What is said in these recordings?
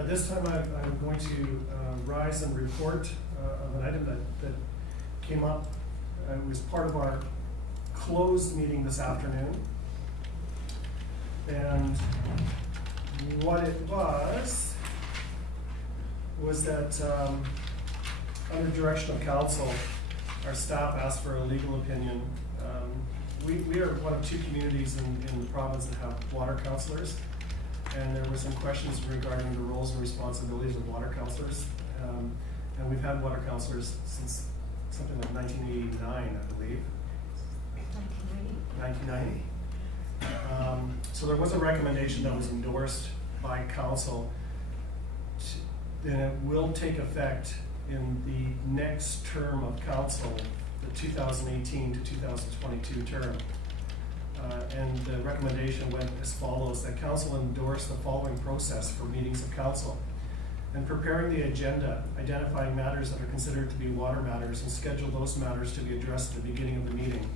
At this time, I'm going to rise and report of an item that came up. It was part of our closed meeting this afternoon. And what it was that under direction of council, our staff asked for a legal opinion. We are one of two communities in the province that have water councillors, and there were some questions regarding the roles and responsibilities of water councillors. And we've had water councillors since something like 1989, I believe. 1990. So there was a recommendation that was endorsed by council, and it will take effect in the next term of council, the 2018 to 2022 term. And the recommendation went as follows: that council endorse the following process for meetings of council. And preparing the agenda, identifying matters that are considered to be water matters, and schedule those matters to be addressed at the beginning of the meeting.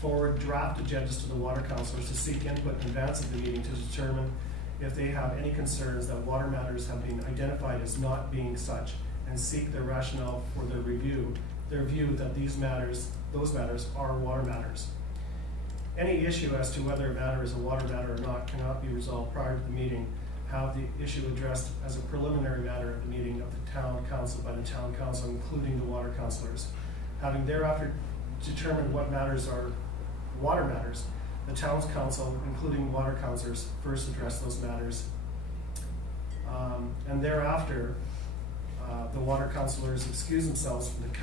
Forward draft agendas to the water councillors to seek input in advance of the meeting to determine if they have any concerns that water matters have been identified as not being such, and seek their rationale for their view that those matters are water matters. Any issue as to whether a matter is a water matter or not cannot be resolved prior to the meeting. Have the issue addressed as a preliminary matter at the meeting of the town council by the town council, including the water councillors. Having thereafter determined what matters are water matters, the town's council, including water councillors, first address those matters. And thereafter, the water councillors excuse themselves from the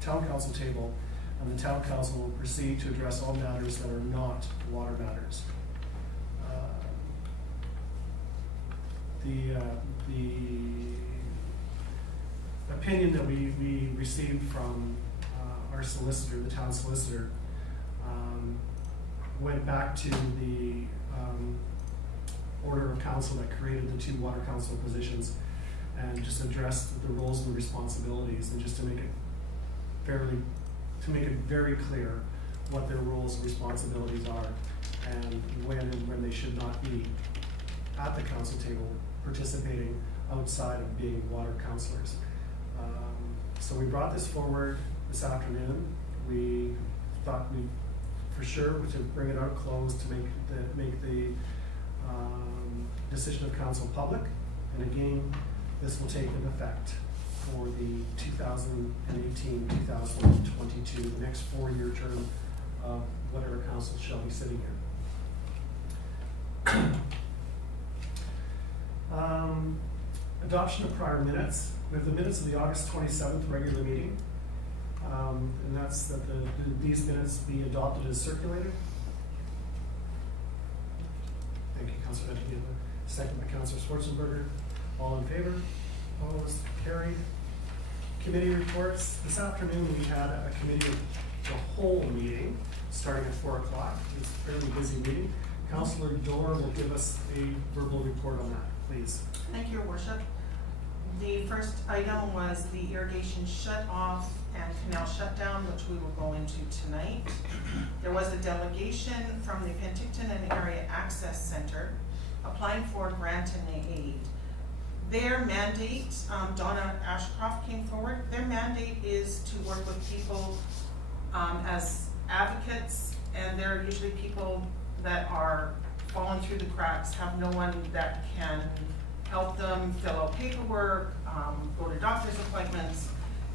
town council table, and the town council will proceed to address all matters that are not water matters. The opinion that we received from our solicitor, the town solicitor, went back to the order of council that created the two water council positions, and just addressed the roles and responsibilities, and just to make it very clear what their roles and responsibilities are, and when they should not be at the council table participating outside of being water councillors. So we brought this forward this afternoon. We thought we for sure to bring it out closed to make the decision of council public, and again, this will take an effect for the 2018-2022, the next 4-year term of whatever council shall be sitting here. Adoption of prior minutes. We have the minutes of the August 27th regular meeting, and that's that these minutes be adopted as circulated. Thank you, Councillor Edgeby. Second by Councillor Schwarzenberger. All in favor? Opposed? Carried. Committee reports. This afternoon we had a committee of the whole meeting starting at 4 o'clock. It's a fairly busy meeting. Councillor Dorr will give us a verbal report on that, please. Thank you, Your Worship. The first item was the irrigation shut off and canal shutdown, which we will go into tonight. There was a delegation from the Penticton and Area Access Center applying for grant and aid. Their mandate, Donna Ashcroft came forward, their mandate is to work with people as advocates, and they're usually people that are falling through the cracks, have no one that can help them fill out paperwork, go to doctor's appointments,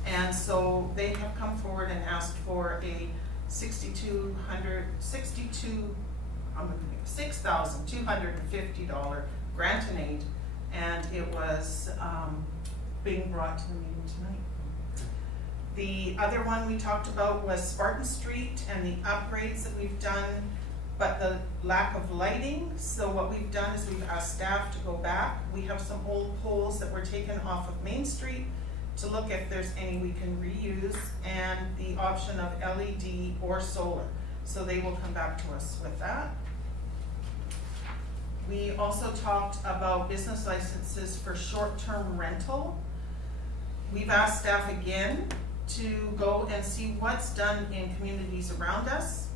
and so they have come forward and asked for a $6,250 grant and aid, and it was being brought to the meeting tonight. The other one we talked about was Spartan Street and the upgrades that we've done, but the lack of lighting. So what we've done is we've asked staff to go back. We have some old poles that were taken off of Main Street to look if there's any we can reuse, and the option of LED or solar. So they will come back to us with that. We also talked about business licenses for short-term rental. We've asked staff again to go and see what's done in communities around us,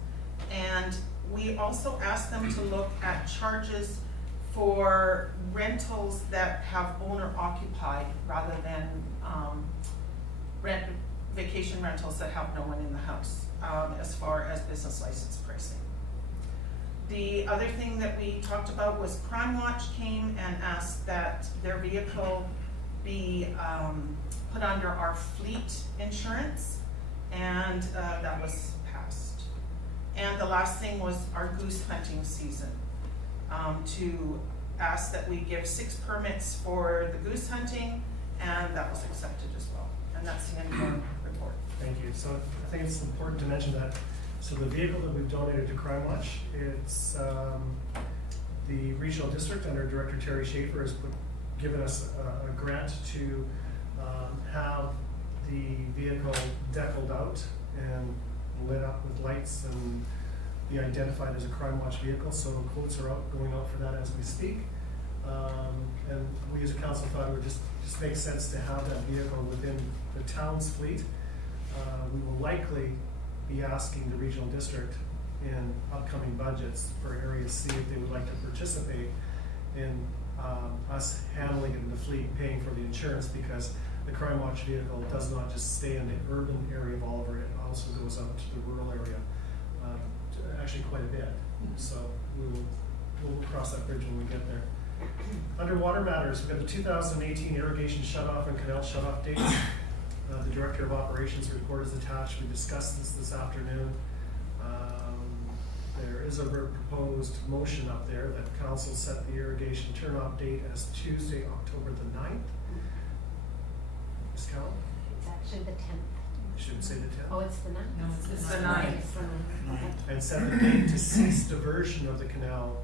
and we also asked them to look at charges for rentals that have owner occupied rather than vacation rentals that have no one in the house, as far as business license pricing. The other thing that we talked about was Crime Watch came and asked that their vehicle be put under our fleet insurance, and that was passed. And the last thing was our goose hunting season, to ask that we give 6 permits for the goose hunting, and that was accepted as well. And that's the end of our report. Thank you. So I think it's important to mention that, so the vehicle that we've donated to Crime Watch, it's the regional district under Director Terry Schaefer has given us a grant to have the vehicle deckled out and lit up with lights and be identified as a Crime Watch vehicle. So quotes are going out for that as we speak. And we as a council thought it would just make sense to have that vehicle within the town's fleet. We will likely be asking the regional district in upcoming budgets for Area C if they would like to participate in us handling it in the fleet, paying for the insurance, because the Crime Watch vehicle does not just stay in the urban area of Oliver, it also goes out to the rural area, actually quite a bit. So we'll cross that bridge when we get there. Under water matters, we've got the 2018 irrigation shutoff and canal shutoff dates. The Director of Operations report is attached. We discussed this afternoon. There is a proposed motion up there that council set the irrigation turn-off date as Tuesday, October the 9th. Ms. Callum? It's actually the 10th. You shouldn't say the 10th. Oh, it's the 9th? No, it's the 9th. It's the 9th. And set the date to cease diversion of the canal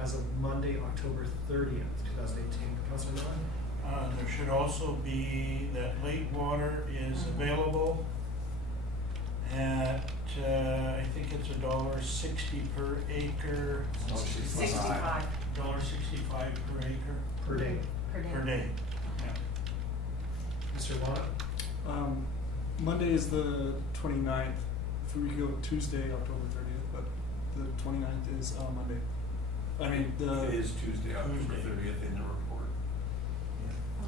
as of Monday, October 30th, 2018. Councilor Miller? There should also be that lake water is available at, I think it's $1.60 per acre. $65. $1.65 per acre Per day. per day. Yeah. Mr. Watt? Monday is the 29th. If we could go Tuesday, October 30th, but the 29th is Monday. I mean, It is Tuesday, October Tuesday. 30th in the report.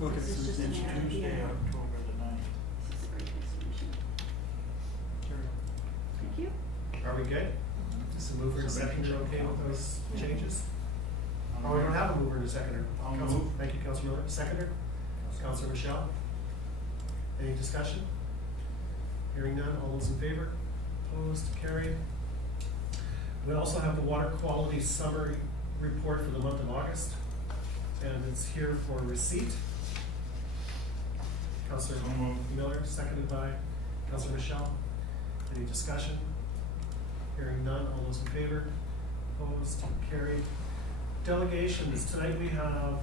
Okay, This is so just It's an error Tuesday, here. October the 9th. This is a great explanation. Thank you. Are we good? Is the mover and seconder okay with those changes? Oh, we don't have a mover and a seconder. I'll Council- move. Thank you, Councilor Miller. Seconder? Councilor Michelle? Any discussion? Hearing none, all those in favor? Opposed, carried. We also have the water quality summary report for the month of August, and it's here for receipt. Councilor So moved. Miller, seconded by Councilor Michelle. Any discussion? Hearing none, all those in favor? Opposed, carried. Delegations, tonight we have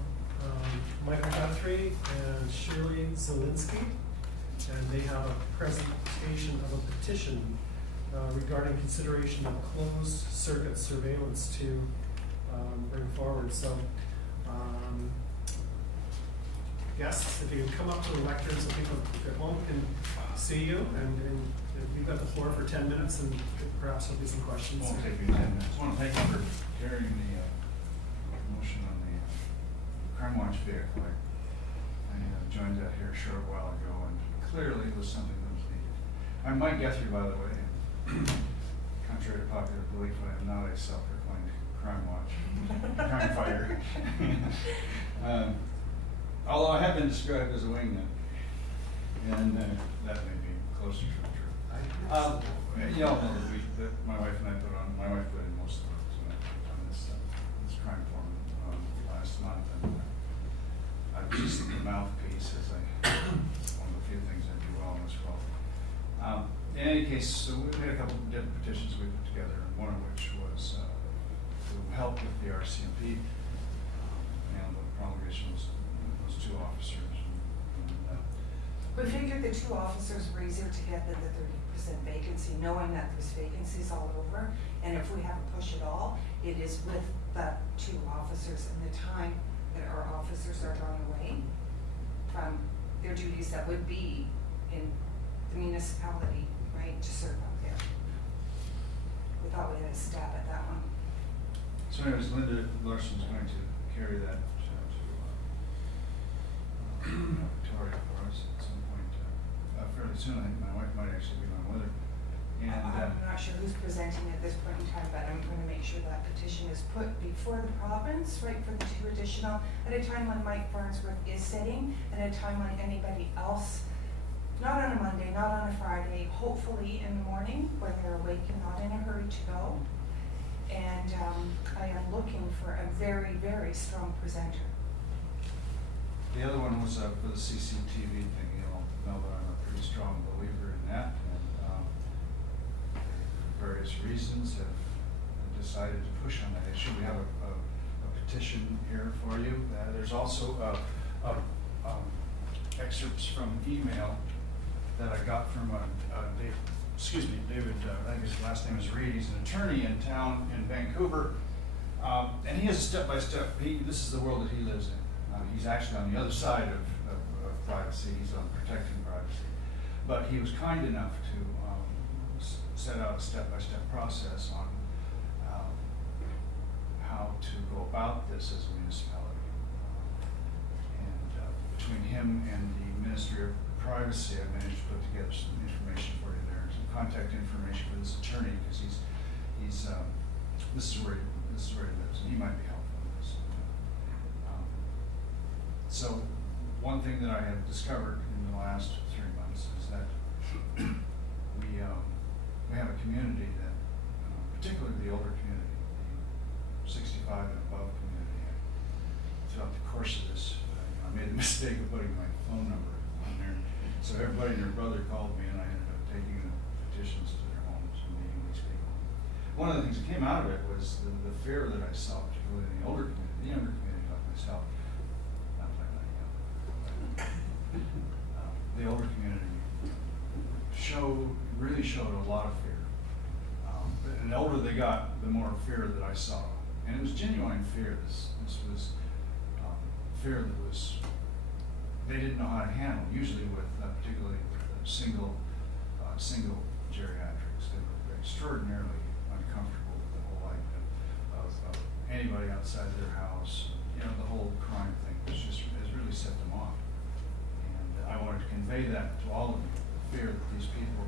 Michael Guthrie and Shirley Zielinski, and they have a presentation of a petition regarding consideration of closed circuit surveillance to bring forward. So, guests, if you can come up to the lectern so people at home can see you, and you've got the floor for 10 minutes, and perhaps there'll be some questions. Won't take you 10 minutes. I want to thank you for carrying the motion on the Crime Watch vehicle. I joined that here a short while ago, and clearly it was something that was needed. I'm Mike Guthrie, by the way. Contrary to popular belief, I am not a self-proclaimed crime watch, crime fighter. Although I have been described as a wingman, and that may be closer to the truth. You all know that my wife and I my wife put in most of the work on this crime form last month, and I'm just the mouthpiece, as one of the few things I do well in this world. In any case, so we made a couple of different petitions we put together, one of which was to help with the RCMP and the promulgation of those 2 officers. We figured the 2 officers were easier to get than the 30% vacancy, knowing that there's vacancies all over. And if we have to push it all, it is with the 2 officers and the time that our officers are gone away from their duties that would be in the municipality, right, to serve out there. We thought we had a stab at that one. So anyways, Linda Larson's going to carry that to Victoria for us at some point, fairly soon. I think my wife might actually be going with her. And, I'm not sure who's presenting at this point in time, but I'm gonna make sure that petition is put before the province, right, for the 2 additional, at a time when Mike Farnsworth is sitting, and at a time when anybody else, not on a Monday, not on a Friday, hopefully in the morning, when they're awake and not in a hurry to go. And, I am looking for a very, very strong presenter. the other one was for the CCTV thing. You'll know that I'm a pretty strong believer in that. And for various reasons have decided to push on that issue. We have a petition here for you. There's also excerpts from email that I got from David, I think his last name is Reed. He's an attorney in town in Vancouver. And he has a step-by-step, this is the world that he lives in. He's actually on the other side of privacy. He's on protecting privacy. But he was kind enough to set out a step-by-step process on how to go about this as a municipality. Between him and the Ministry of Privacy, I managed to put together some information for you there, some contact information for this attorney, because this is where he lives, and he might be helpful in this. So one thing that I have discovered in the last 3 months is that we have a community that, particularly the older community, the 65 and above community, throughout the course of this, I made the mistake of putting my phone number on there. So everybody and their brother called me, and I ended up taking the petitions to their homes and meeting these people. One of the things that came out of it was the fear that I saw, particularly in the older community, the younger community like myself, not like that young, the older community really showed a lot of fear. And the older they got, the more fear that I saw. And it was genuine fear. This was fear that was, they didn't know how to handle, usually with, particularly with single geriatrics. They were extraordinarily uncomfortable with the whole idea of anybody outside their house. You know, the whole crime thing has really set them off. And I wanted to convey that to all of you, the fear that these people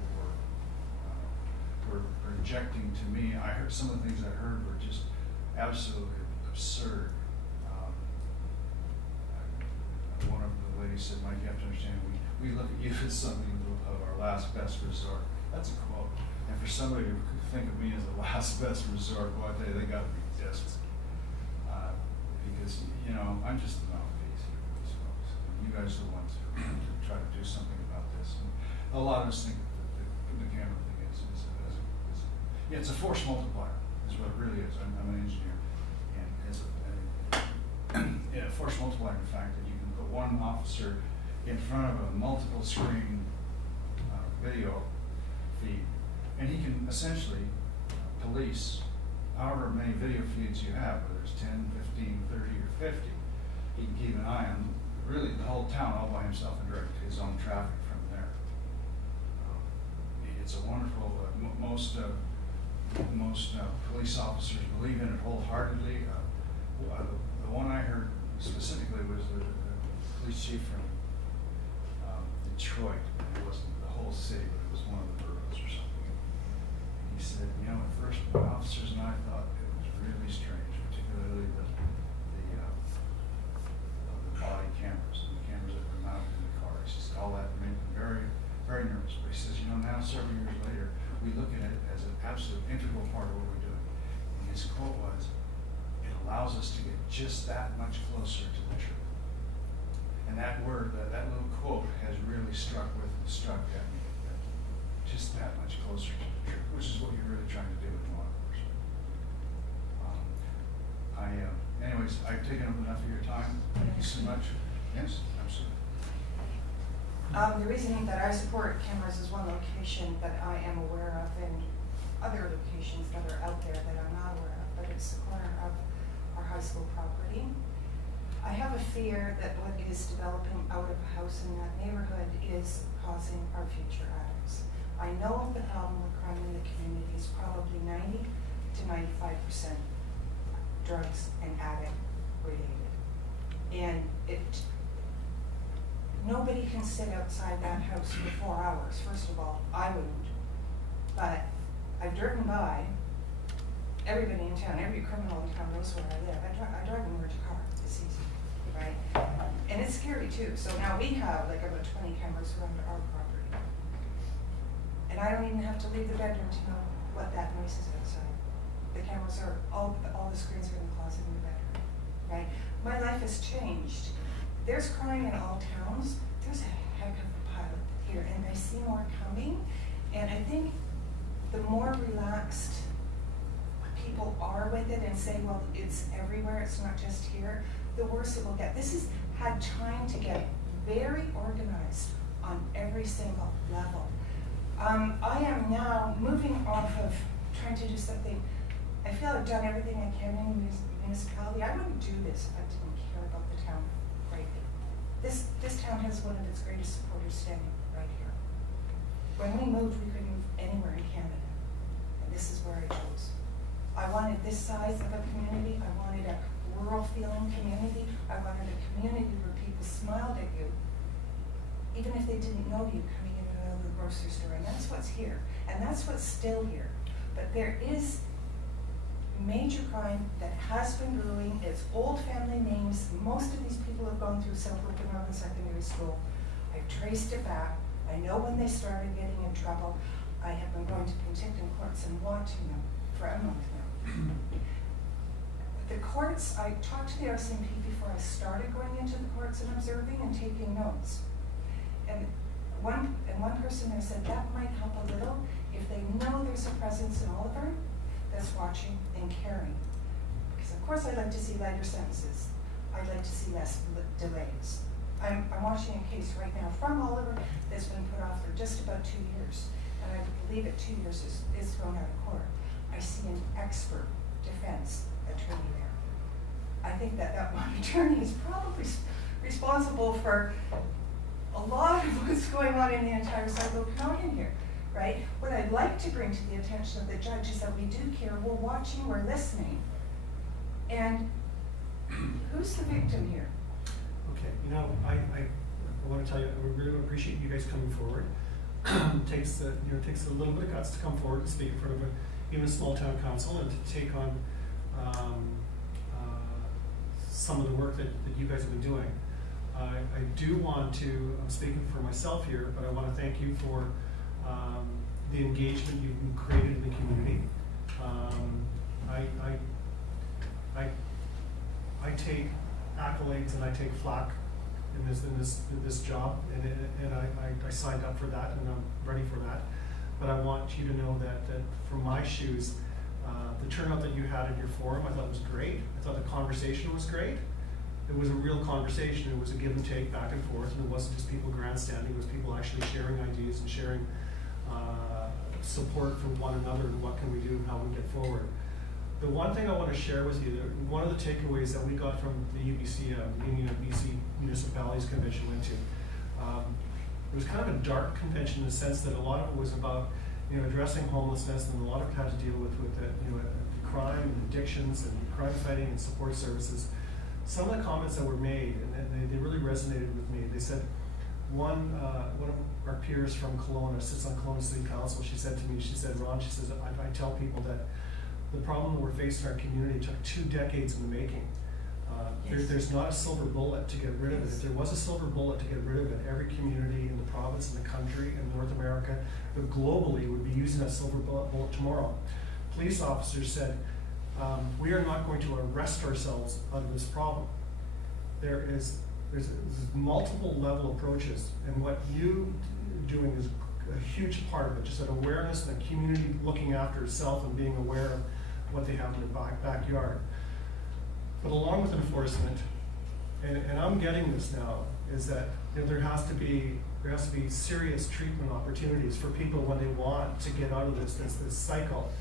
were projecting to me. I heard some of the things I heard were just absolutely absurd. One of the ladies said, "Mike, you have to understand, we look at you as something of our last best resort." That's a quote. And for somebody who could think of me as the last best resort, well, I tell you, they got to be desperate. Because, you know, I'm just the mouthpiece here for these folks. You guys are the ones who try to do something about this. And a lot of us think that the camera thing yeah, it's a force multiplier, is what it really is. I'm an engineer. And it's a force multiplier, in fact, that you can put one officer in front of a multiple screen video feed, and he can essentially police however many video feeds you have, whether it's 10, 15, 30, or 50. He can keep an eye on really the whole town all by himself and direct his own traffic from there. It's a wonderful, most police officers believe in it wholeheartedly. The one I heard specifically was the police chief from Detroit. It wasn't the whole city, but it was one of the boroughs or something. And he said, you know, at first my officers and I thought it was really strange, particularly the body cameras and the cameras that were mounted in the car. He says, all that made me very, very nervous. But he says, you know, now several years later, we look at it as an absolute integral part of what we're doing. And his quote was, it allows us to get just that much closer to the truth. And that word, that little quote has really struck at me. Just that much closer to the truth, which is what you're really trying to do with law enforcement. Anyways, I've taken up enough of your time. Thank you so much. Yes, absolutely. The reasoning that I support cameras is one location that I am aware of, and other locations that are out there that I'm not aware of, but it's the corner of our high school property. I have a fear that what is developing out of a house in that neighborhood is causing our future addicts. I know the problem with crime in the community is probably 90 to 95%. drugs and addict related. And nobody can sit outside that house for 4 hours. First of all, I wouldn't. But I've driven by, everybody in town, every criminal in town knows where I live. I drive an orange car, it's easy, right? And it's scary too. So now we have like about 20 cameras around our property. And I don't even have to leave the bedroom to know what that noise is outside. The cameras are, all the screens are in the closet in the bedroom, right? My life has changed. There's crime in all towns. There's a heck of a pile here, and I see more coming. And I think the more relaxed people are with it and say, well, it's everywhere, it's not just here, the worse it will get. This has had time to get very organized on every single level. I am now moving off of trying to do something. I feel I've done everything I can in the municipality. I wouldn't do this if I didn't care about the town greatly. This town has one of its greatest supporters standing right here. When we moved, we couldn't move anywhere in Canada, and this is where I chose. I wanted this size of a community. I wanted a rural feeling community. I wanted a community where people smiled at you, even if they didn't know you coming in and out of the grocery store. And that's what's here, and that's what's still here. But there is major crime that has been brewing. It's old family names. Most of these people have gone through South Okanagan Secondary School. I've traced it back. I know when they started getting in trouble. I have been going to Penticton courts and watching them for a month now. The courts, I talked to the RCMP before I started going into the courts and observing and taking notes. And one person there said that might help a little if they know there's a presence in Oliver that's watching and caring. Because of course I'd like to see lighter sentences. I'd like to see less delays. I'm watching a case right now from Oliver that's been put off for just about 2 years. And I believe at 2 years is thrown out of court. I see an expert defense attorney there. I think that one attorney is probably responsible for a lot of what's going on in the entire South Okanagan here, right? What I'd like to bring to the attention of the judge is that we do care, we're watching, we're listening. And who's the victim here? Okay, I want to tell you, I really appreciate you guys coming forward. It takes a little bit of guts to come forward and speak in front of even a small town council and to take on some of the work that you guys have been doing. I do want to, I'm speaking for myself here, but I want to thank you for the engagement you've created in the community. I take accolades and I take flack in this job, and I signed up for that, and I'm ready for that. But I want you to know that from my shoes, the turnout that you had in your forum, I thought was great. I thought the conversation was great. It was a real conversation. It was a give and take, back and forth, and it wasn't just people grandstanding. It was people actually sharing ideas and sharing support for one another and what can we do and how we get forward. The one thing I want to share with you, one of the takeaways that we got from the UBC, Union of BC Municipalities Convention went to, it was kind of a dark convention in the sense that a lot of it was about addressing homelessness, and a lot of it had to deal with crime and addictions and crime fighting and support services. Some of the comments that were made, and they really resonated with me. They said, one of our peers from Kelowna, sits on Kelowna City Council, she said to me, Ron, she says, I tell people that the problem that we're facing in our community took 2 decades in the making. Yes. There's not a silver bullet to get rid of it. If there was a silver bullet to get rid of it, every community in the province, in the country, in North America, but globally would be using that silver bullet tomorrow. Police officers said, we are not going to arrest ourselves out of this problem. There's multiple level approaches, and what you doing is a huge part of it, just an awareness and a community looking after itself and being aware of what they have in their backyard. But along with enforcement, and I'm getting this now, is that there has to be serious treatment opportunities for people when they want to get out of this cycle,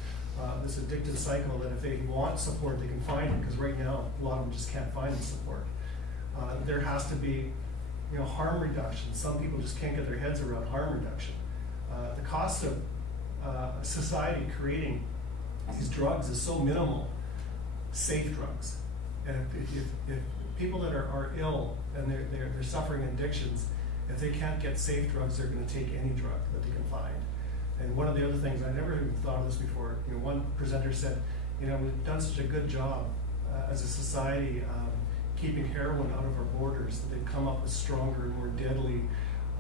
this addictive cycle, that if they want support, they can find it, because right now a lot of them just can't find the support. There has to be harm reduction. Some people just can't get their heads around harm reduction. The cost of society creating these drugs is so minimal safe drugs. And if people that are ill and they're suffering addictions, if they can't get safe drugs, they're gonna take any drug that they can find. And one of the other things, I never even thought of this before, you know, one presenter said, you know, we've done such a good job as a society keeping heroin out of our borders, that they've come up with stronger and more deadly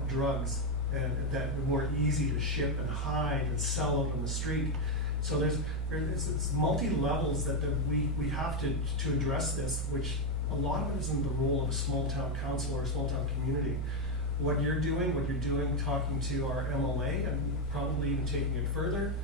drugs and that are more easy to ship and hide and sell out on the street. So it's multi-levels that we have to address this, which a lot of it is in the role of a small town council or a small town community. What you're doing, talking to our MLA and probably even taking it further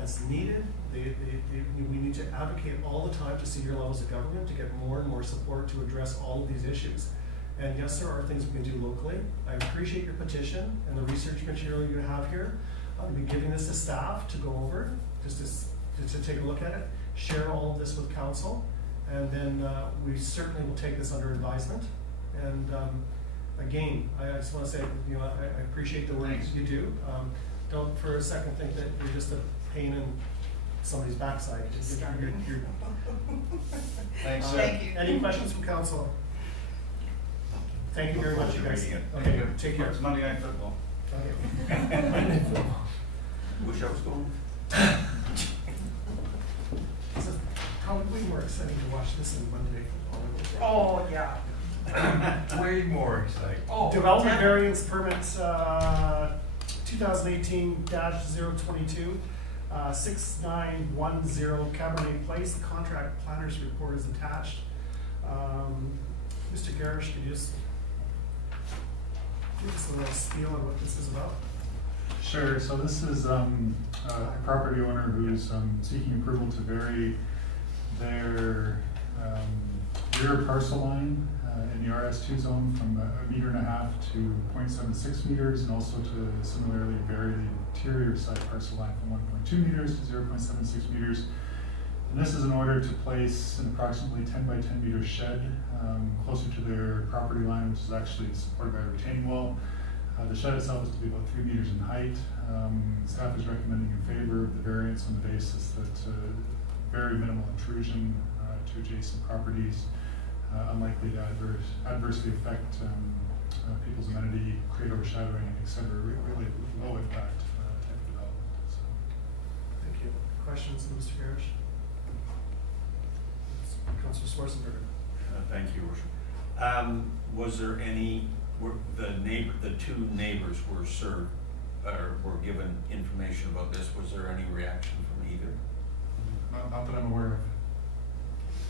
as needed. We need to advocate all the time to senior levels of government to get more and more support to address all of these issues. And yes, there are things we can do locally. I appreciate your petition and the research material you have here. I'll be giving this to staff to go over, just to take a look at it, share all of this with council, and then we certainly will take this under advisement. And again, I just want to say, you know, I appreciate the work you do. Don't for a second think that you're just a pain in somebody's backside. You're Thanks, Thank you. Any questions from council? Thank you very much, you guys. Okay, take care. It's Monday Night Football. Okay. Wish I was going. It's probably more exciting to watch this than Monday Night Football. Oh, yeah. Way more exciting. Oh, Development yeah. variance permits, 2018-022, 6910 Cabernet Place. The contract planner's report is attached. Mr. Garish, could you just give us a little spiel on what this is about? Sure. So this is a property owner who's seeking approval to vary their rear parcel line in the RS2 zone from 1.5 meters to 0.76 meters, and also to similarly vary the interior side parcel line from 1.2 meters to 0.76 meters. And this is in order to place an approximately 10 by 10 meter shed closer to their property line, which is actually supported by a retaining wall. The shed itself is to be about 3 meters in height. Staff is recommending in favor of the variance on the basis that very minimal intrusion to adjacent properties, unlikely to adversely affect people's amenity, create overshadowing, etc. Really low impact type development. So. Thank you. Questions, Mr. Garish? Councilor Schwarzenberger. Thank you, Worship. Was there any, the two neighbors were served, or were given information about this? Was there any reaction from either? Not that I'm aware of.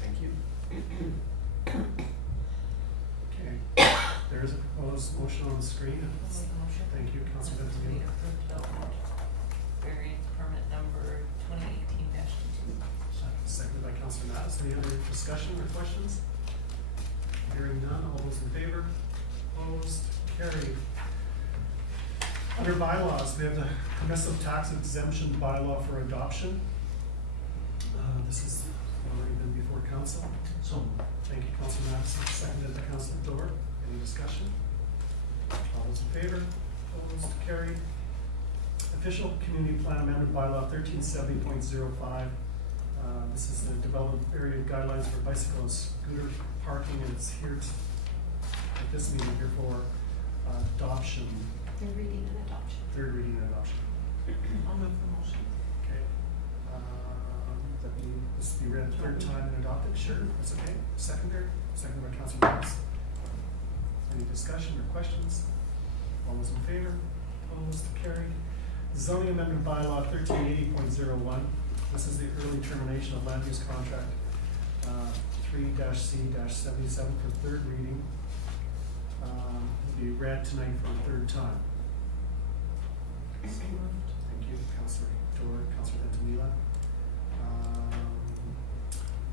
Thank you. Okay. There is a proposed motion on the screen. Thank you, Councilor Benjamin. Variance permit number 2018-22. Seconded by Councilor Mattis. Any other discussion or questions? Hearing none, all those in favor? Opposed? Carried. Under bylaws, we have the permissive tax exemption bylaw for adoption. This is already been before council. So, Thank you, Councilor Mattis. Seconded by Councilor Dorr. Any discussion? All those in favor? Opposed? Carried. Official Community Plan Amendment Bylaw 1370.05. This is the development area guidelines for bicycle and scooter parking, and it's here at this meeting here for adoption, Third reading and adoption. third reading and adoption. I'll move the motion. Okay. This will be read a third time and adopted, sure, that's okay. Seconded by Councilor Mattis. Any discussion or questions? All those in favor? Opposed? Carried. Zoning Amendment Bylaw 1380.01. This is the early termination of land use contract 3-C-77 for third reading. Will be read tonight for the third time. So moved. Thank you, Councilor Dorr, Councilor Bentamila.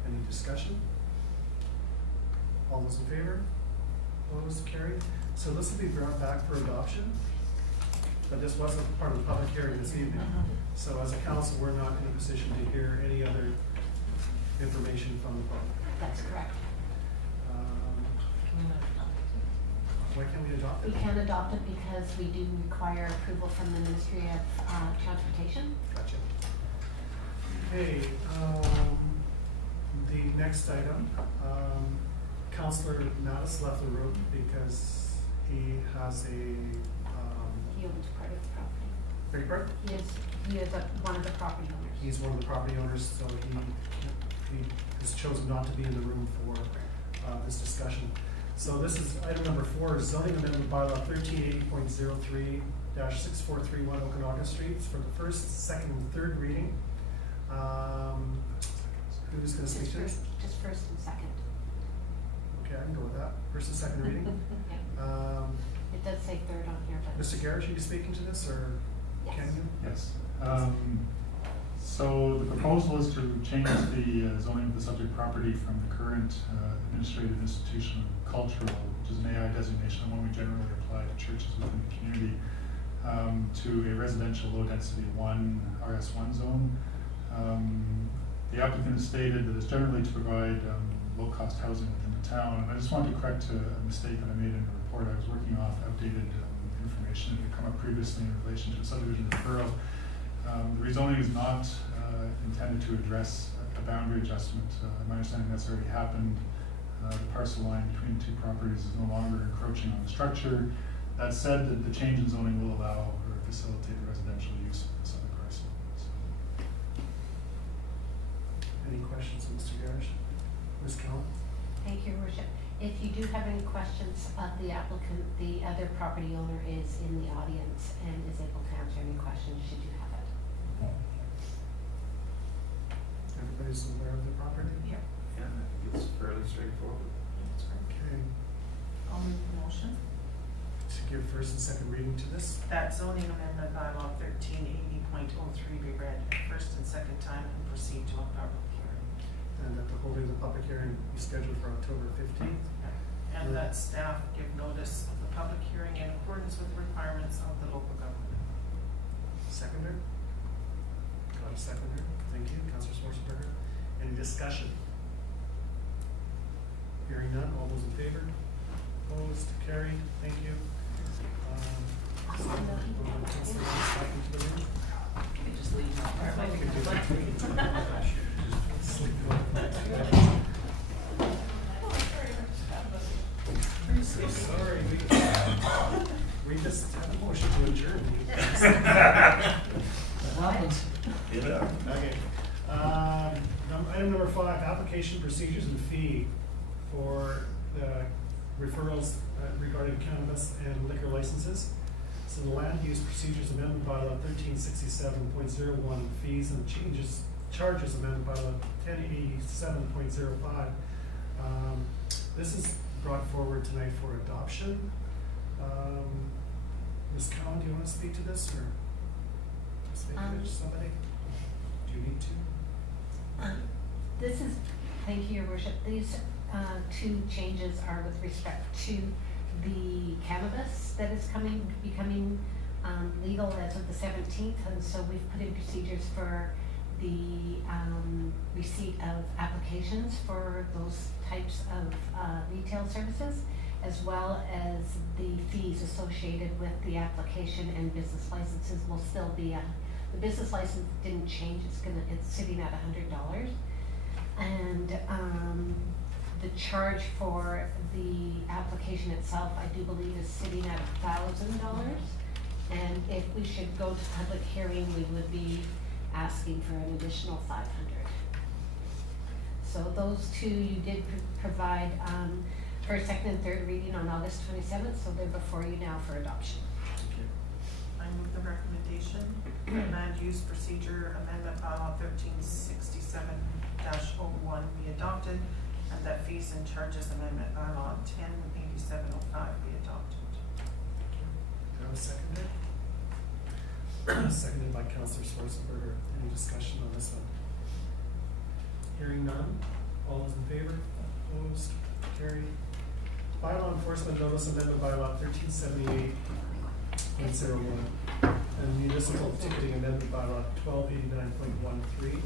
Any discussion? All those in favor? Opposed? Carried. So this will be brought back for adoption, but this wasn't part of the public hearing this evening. So as a council, we're not in a position to hear any other information from the public. That's correct. Why can't we adopt We it? can adopt it because we do require approval from the Ministry of Transportation. Gotcha. Okay, the next item, Counselor Mattis left the room because he has a, He owns part of the property. beg your pardon? He is one of the property owners. He's one of the property owners, so he has chosen not to be in the room for this discussion. So this is item number 4, zoning amendment bylaw 1380.03-6431 Okanagan Street for the first, second, and third reading. Who's going to speak to this? Just first and second. Okay, I can go with that. First and second reading. Yeah. It does say third on here, but. Mr. Garrett, are you speaking to this, or Yes. can you? Yes. So the proposal is to change the zoning of the subject property from the current administrative institution of cultural, which is an AI designation, and one we generally apply to churches within the community, to a residential low density 1 RS1 zone. The applicant has stated that it's generally to provide low cost housing within the town. And I just wanted to correct a mistake that I made in the report. I was working off outdated information that had come up previously in relation to the subdivision referral. The rezoning is not intended to address a boundary adjustment. My understanding that's already happened. The parcel line between the two properties is no longer encroaching on the structure. That said, the change in zoning will allow or facilitate the residential use of this other parcel. So. Any questions, Mr. Garrett? Ms. Cowan? Thank you, Your Worship. If you do have any questions of the applicant, the other property owner is in the audience and is able to answer any questions should you have it. Everybody's aware of the property? Yep. Yeah, I think it's fairly straightforward. Okay. I'll move the motion. To give first and second reading to this? That zoning amendment bylaw 1380.03 be read first and second time and proceed to a public hearing. And that the holding of the public hearing be scheduled for October 15th. And that staff give notice of the public hearing in accordance with the requirements of the local government. Seconder? Got a seconder? Thank you, Councilor Schwarzenberger. Any discussion? Hearing none, all those in favor? Opposed, carried, thank you. Councilor Mattis back into the room. You can just leave that part. We could do that. Sleep I'm so sorry, we just had a motion to adjourn. Yeah. Okay. Item number 5, application procedures and fee for the referrals regarding cannabis and liquor licenses. So the land use procedures amendment bylaw 1367.01 fees and charges amendment bylaw 1087.05. This is brought forward tonight for adoption. Ms. Cowan, do you want to speak to this, or speak to somebody? Do you need to? This is, thank you, Your Worship. These two changes are with respect to the cannabis that is becoming legal as of the 17th. And so we've put in procedures for the receipt of applications for those types of retail services, as well as the fees associated with the application, and business licenses will still be, the business license didn't change, it's sitting at $100. And the charge for the application itself, I do believe, is sitting at $1,000. And if we should go to public hearing, we would be asking for an additional $500. So those two you did provide first, second, and third reading on August 27th, so they're before you now for adoption. I move the recommendation, land use procedure amendment bylaw 1367-01 be adopted, and that fees and charges amendment bylaw 108705 be adopted. Do you have a seconder? Seconded by Councilor Schwarzenberger. Any discussion on this one? Hearing none, all those in favor? Opposed? Carried. Bylaw enforcement notice amendment bylaw 1378.01 and municipal ticketing amendment bylaw 1289.13.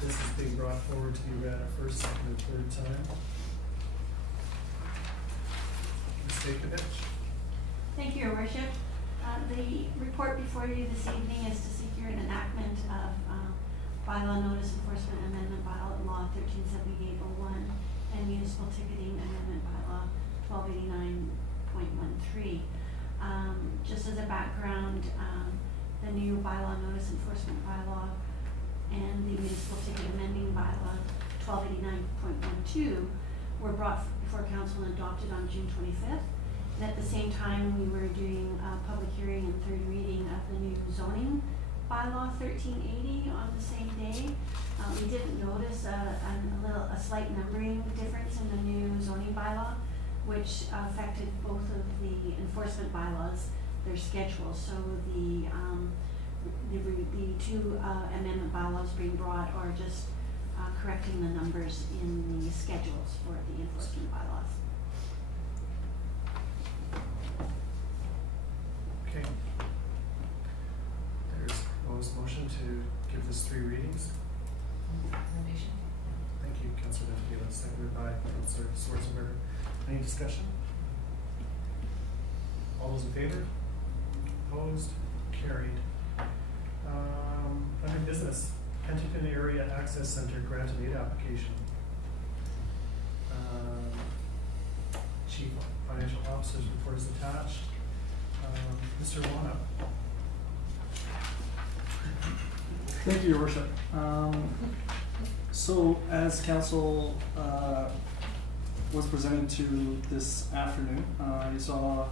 This is being brought forward to be read a first, second, and third time. Ms. Stankovich? Thank you, Your Worship. The report before you this evening is to seek your enactment of bylaw notice enforcement amendment bylaw 137801, and municipal ticketing amendment bylaw 1289.13. Just as a background, the new bylaw notice enforcement bylaw and the municipal ticket amending bylaw 1289.12 were brought before council and adopted on June 25th. And at the same time, we were doing a public hearing and third reading of the new zoning bylaw 1380 on the same day. We didn't notice a slight numbering difference in the new zoning bylaw, which affected both of the enforcement bylaws, their schedules. So the two amendment bylaws being brought are just correcting the numbers in the schedules for the enforcement bylaws. Okay. There's a proposed motion to give this 3 readings. Recommendation. Thank you, Councillor Dantila, seconded by Councillor Schwarzenberger. Any discussion? All those in favor? Opposed? Carried. Under business, Penticton Area Access Center grant and aid application. Chief Financial Officer's report is attached. Mr. Wonna. Thank you, Your Worship. So as council was presented to this afternoon, you saw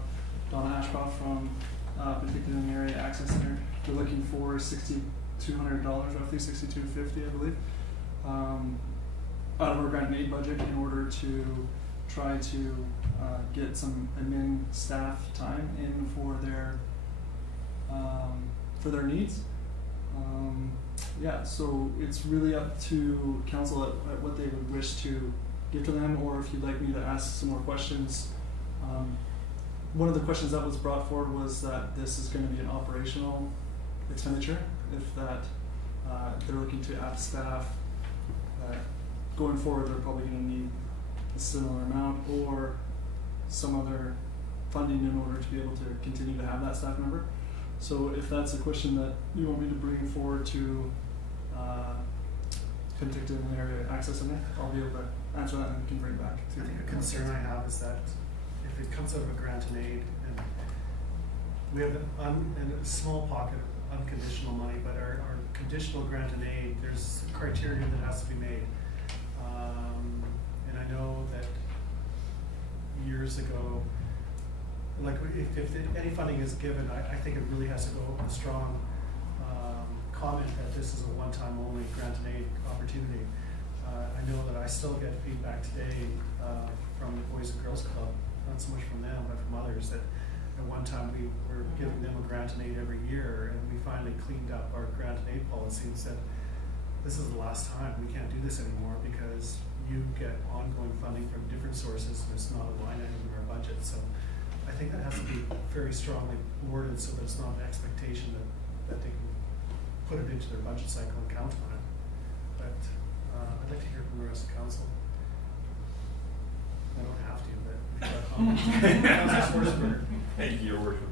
Donna Ashcroft from Penticton Area Access Center. They're looking for $6,200, roughly $6,250, I believe, out of our grant and aid budget in order to try to get some admin staff time in for their needs. Yeah, so it's really up to council at what they would wish to give to them, or if you'd like me to ask some more questions. One of the questions that was brought forward was that this is going to be an operational expenditure, if that they're looking to add staff, going forward they're probably going to need a similar amount or some other funding in order to be able to continue to have that staff member. So if that's a question that you want me to bring forward to Penticton Area Access Center, I'll be able to answer that and can bring it back to I think a concern I have is that if it comes out of a grant and aid, and we have a small pocket of unconditional money, but our conditional grant and aid, there's criteria that has to be made. And I know that years ago, like if any funding is given, I think it really has to go with a strong comment that this is a one-time only grant and aid opportunity. I know that I still get feedback today from the Boys and Girls Club, not so much from them, but from others, that at one time we were giving them a grant and aid every year, and we finally cleaned up our grant and aid policy and said, this is the last time, we can't do this anymore because you get ongoing funding from different sources and it's not a line item in our budget. So I think that has to be very strongly worded so that it's not an expectation that they can put it into their budget cycle and count on it. But I'd like to hear from the rest of council. I don't have to, but if you've got comments. Thank you, Your Worship.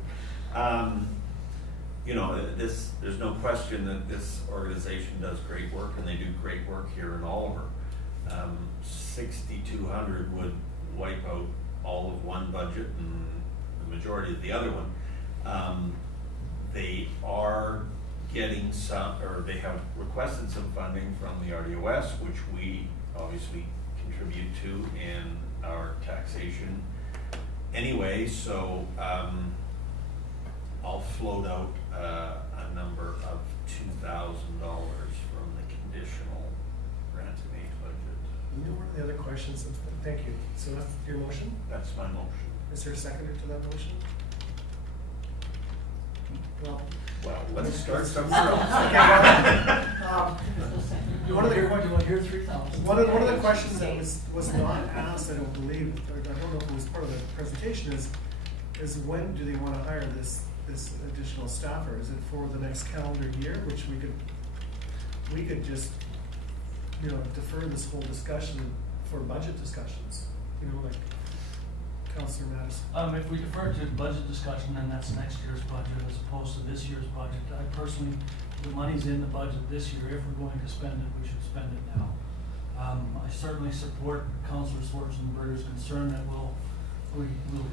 You know, there's no question that this organization does great work, and they do great work here in Oliver. 6,200 would wipe out all of one budget and the majority of the other one. They are getting some, or they have requested some funding from the RDOS, which we obviously contribute to in our taxation anyway. So I'll float out a number of $2,000 from the conditional grant and aid budget. You know, one of the other questions, thank you. So that's your motion? That's my motion. Is there a seconder to that motion? Well, Let's start somewhere else. One of the questions that was not asked, I don't believe, or I don't know if it was part of the presentation, is when do they want to hire this additional staffer? Is it for the next calendar year, which we could just, you know, defer this whole discussion for budget discussions, you know, like Councillor Madison. If we defer to budget discussion, then that's next year's budget as opposed to this year's budget. I personally, the money's in the budget this year. If we're going to spend it, we should spend it now. I certainly support Councillor Schwarzenberger's concern that we'll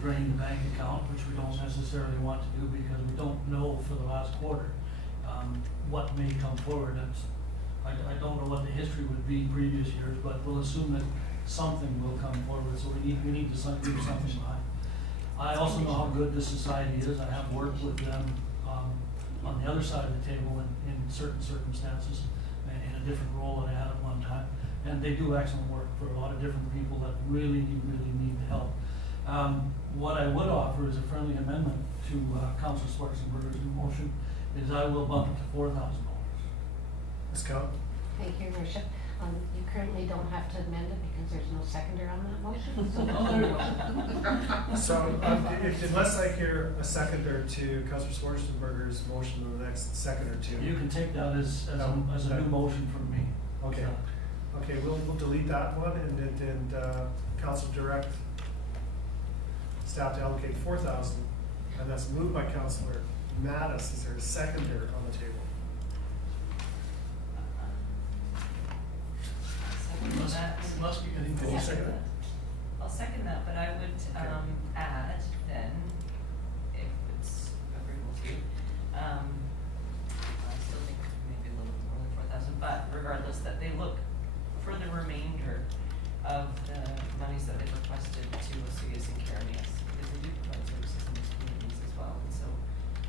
drain the bank account, which we don't necessarily want to do because we don't know for the last quarter, what may come forward. I don't know what the history would be previous years, but we'll assume that something will come forward, so we need to leave something behind. I also know how good this society is. I have worked with them, on the other side of the table in certain circumstances, in a different role that I had at one time. And they do excellent work for a lot of different people that really need the help. What I would offer is a friendly amendment to Councilor Schwarzenberger's motion, is I will bump it to $4,000. Ms. Coe? Thank you, Your Worship. You currently don't have to amend it because there's no seconder on that motion. Oh, there you go. So, unless I hear a seconder to Councillor Schwarzenberger's motion in the next second or two. You can take that as a new motion from me. Okay. Okay, we'll delete that one and council direct staff to allocate 4,000, and that's moved by Councillor Mattis. Is there a seconder on the table? Must be getting Can you second it? I'll second that, but I would add then, if it's agreeable to you, I still think maybe a little more than 4,000, but regardless, that they look for the remainder of the monies that they've requested to Osugas and Caribbean, because they do provide services in these communities as well. And so,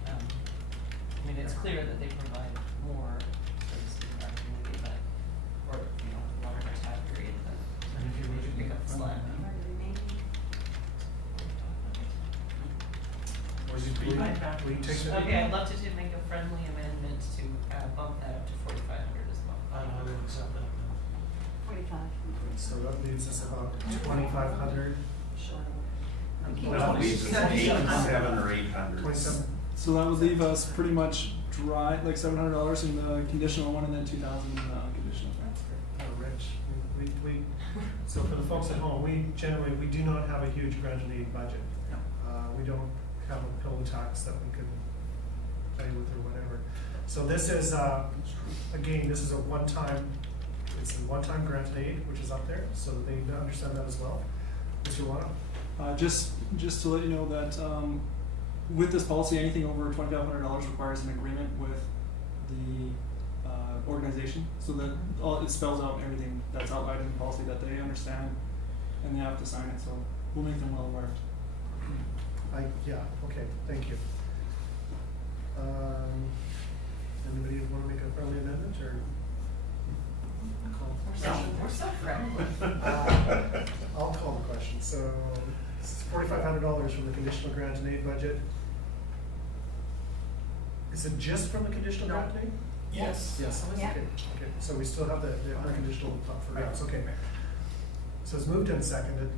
I mean, it's clear that they provide more services in our community, but, or, you know, longer time period than And if you would pick up the slack. Or will you take the? Okay, I'd love to make a friendly amendment to bump that up to 4,500 as well. I would accept that. 45. So that leaves us about 2,500. Sure. Well, it's 7 or 800. 27. So that would leave us pretty much dry, like $700 in the conditional one and then 2,000 in the unconditional. Rich. So for the folks at home, we do not have a huge grant and aid budget. We don't have a pillow tax that we could play with or whatever. So this is, again, this is a one-time grant and aid, which is up there, so that they understand that as well. Mr. Wano? Just to let you know that with this policy, anything over $2,500 requires an agreement with the organization, so that it spells out everything that's outlined in the policy that they understand, and they have to sign it. So we'll make them well aware. Yeah, okay, thank you. Anybody want to make a friendly amendment or call for question? We're so friendly. I'll call the question. So it's $4,500 from the conditional grant and aid budget. Is it just from the conditional grant and aid? Yes. Yes. Yeah. Okay. Okay. So we still have the unconditional for grants. Okay. So it's moved and seconded.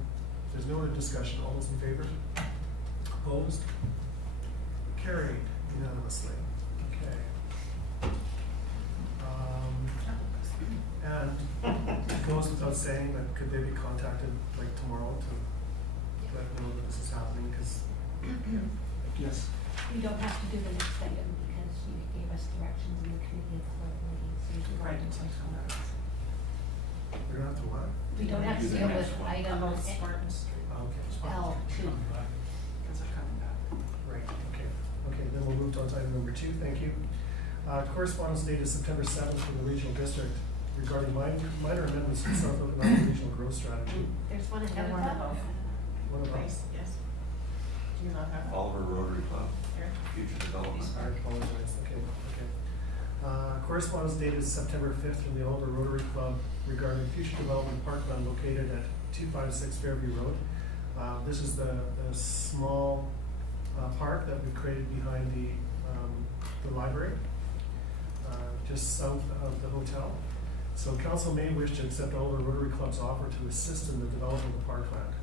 There's no other discussion. All those in favor? Opposed? Carried unanimously. Okay. And it goes without saying that could they be contacted like tomorrow to let them know that this is happening? Because Yes. You don't have to do the next item because you gave us directions in the committee of the whole meeting, so you can write it to we don't have to what? We don't have to deal with item About Spartan Street. Okay. L2. Because they're coming back. Right, okay. Okay, then we'll move to item number 2, thank you. Correspondence dated September 7th from the regional district regarding minor amendments to South Okanagan Regional Growth Strategy. There's one ahead And of one that. above. What about? Please, yes. Do you not have? Oliver Rotary Club, Here. future development. I apologize, okay. Correspondence dated September 5th from the Oliver Rotary Club regarding future development parkland located at 256 Fairview Road. This is the small park that we created behind the library, just south of the hotel. So council may wish to accept Oliver Rotary Club's offer to assist in the development of the parkland.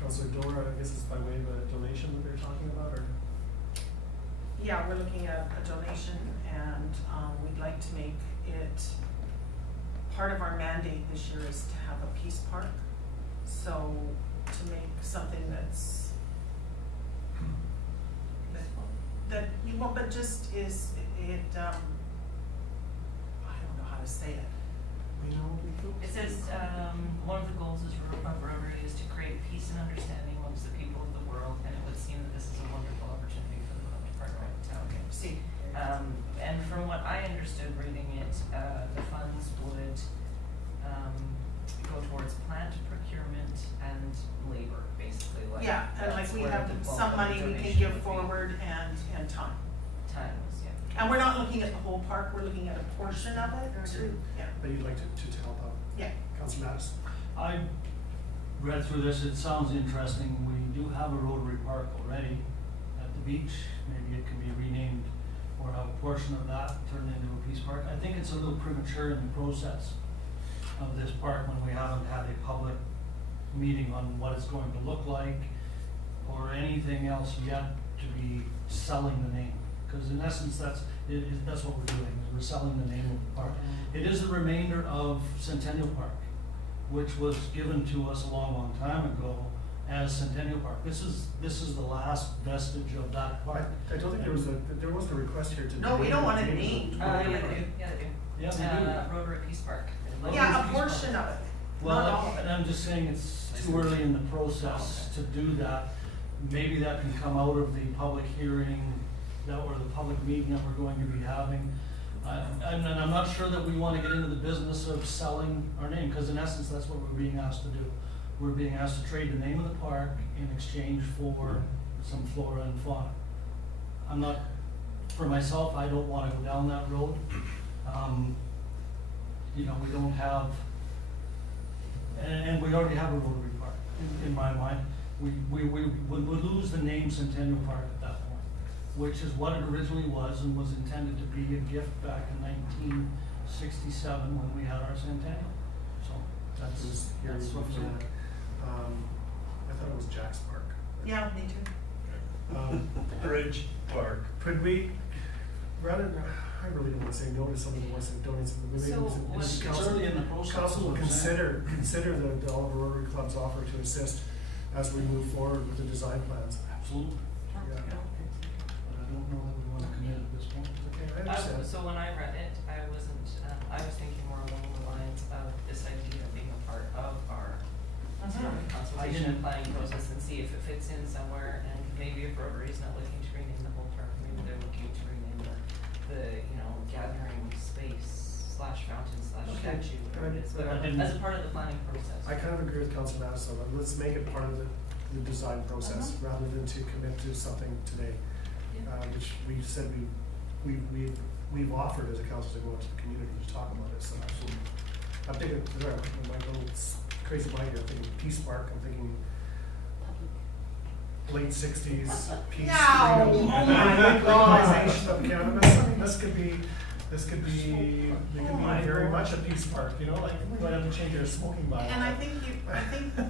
Councilor Dora, I guess it's by way of a donation that they're talking about, or? Yeah, we're looking at a donation and we'd like to make it, part of our mandate this year is to have a peace park So to make something that's, that, well, but just is, it, I don't know how to say it. You know? It says, one of the goals of Rotary is to create peace and understanding amongst the people of the world, and it would seem that this is a wonderful opportunity for the Columbia Park Rec town to see. And from what I understood reading it, the funds would, go towards plant procurement and labor, basically, like. Yeah, and like that's we where have the bulk some of the money we can donation give would be. forward and time. Times, yeah. And we're not looking at the whole park, we're looking at a portion of it, yeah, But you'd like to help out. yeah. Councilor Mattis? I read through this, it sounds interesting. We do have a Rotary Park already at the beach. Maybe it can be renamed or have a portion of that turned into a peace park. I think it's a little premature in the process of this park when we haven't had a public meeting on what it's going to look like or anything else yet to be selling the name. Because in essence, that's what we're doing, is we're selling the name of the park. It is the remainder of Centennial Park, which was given to us a long time ago as Centennial Park. This is the last vestige of that park. I don't think there was a request here to. No, we don't want it name named. Yeah, they do, yeah, they do. Yeah, they do. Rotary Peace Park. Yeah, a portion of it, Well, not all of and it. I'm just saying it's too early in the process to do that. Maybe that can come out of the public hearing or the public meeting that we're going to be having. And I'm not sure that we want to get into the business of selling our name, because in essence, that's what we're being asked to do. We're being asked to trade the name of the park in exchange for some flora and fauna. I'm not, for myself, I don't want to go down that road. You know, we don't have, and we already have a Rotary Park, in my mind. We would lose the name Centennial Park at that point, which is what it originally was and was intended to be a gift back in 1967 when we had our centennial. So that's what we're doing. I thought it was Jack's Park. Yeah, me too. Bridge Park. Could we, rather, I really don't want to say no to someone who wants to donate something. Maybe So this It's council- early in the process. Council will is what I'm saying. consider the Oliver Rotary Club's offer to assist as we move forward with the design plans. Absolutely. Yeah. But I don't know that we want to commit at this point. Okay, I understand. So when I read it, I wasn't, I was thinking more along the lines of this idea of being a part of our consultation and planning process and see if it fits in somewhere, and maybe if Rotary's not looking to rename the whole park, maybe they're looking to rename the gathering space / fountain / Okay. statue, whatever it is, but I didn't- as a part of the planning process. I kind of agree with Councilor Madison, but let's make it part of the design process rather than to commit to something today. Yeah. Which we said we've offered as a council to go into the community to talk about it, so absolutely. I'm thinking, in my little crazy mind here, I'm thinking Peace Park, I'm thinking late sixties, peace. No, freedom, oh my legalization of cannabis. I mean, this could be Oh my very Lord. much a peace park, you know, like, we might have to change our smoking bylaw. And I think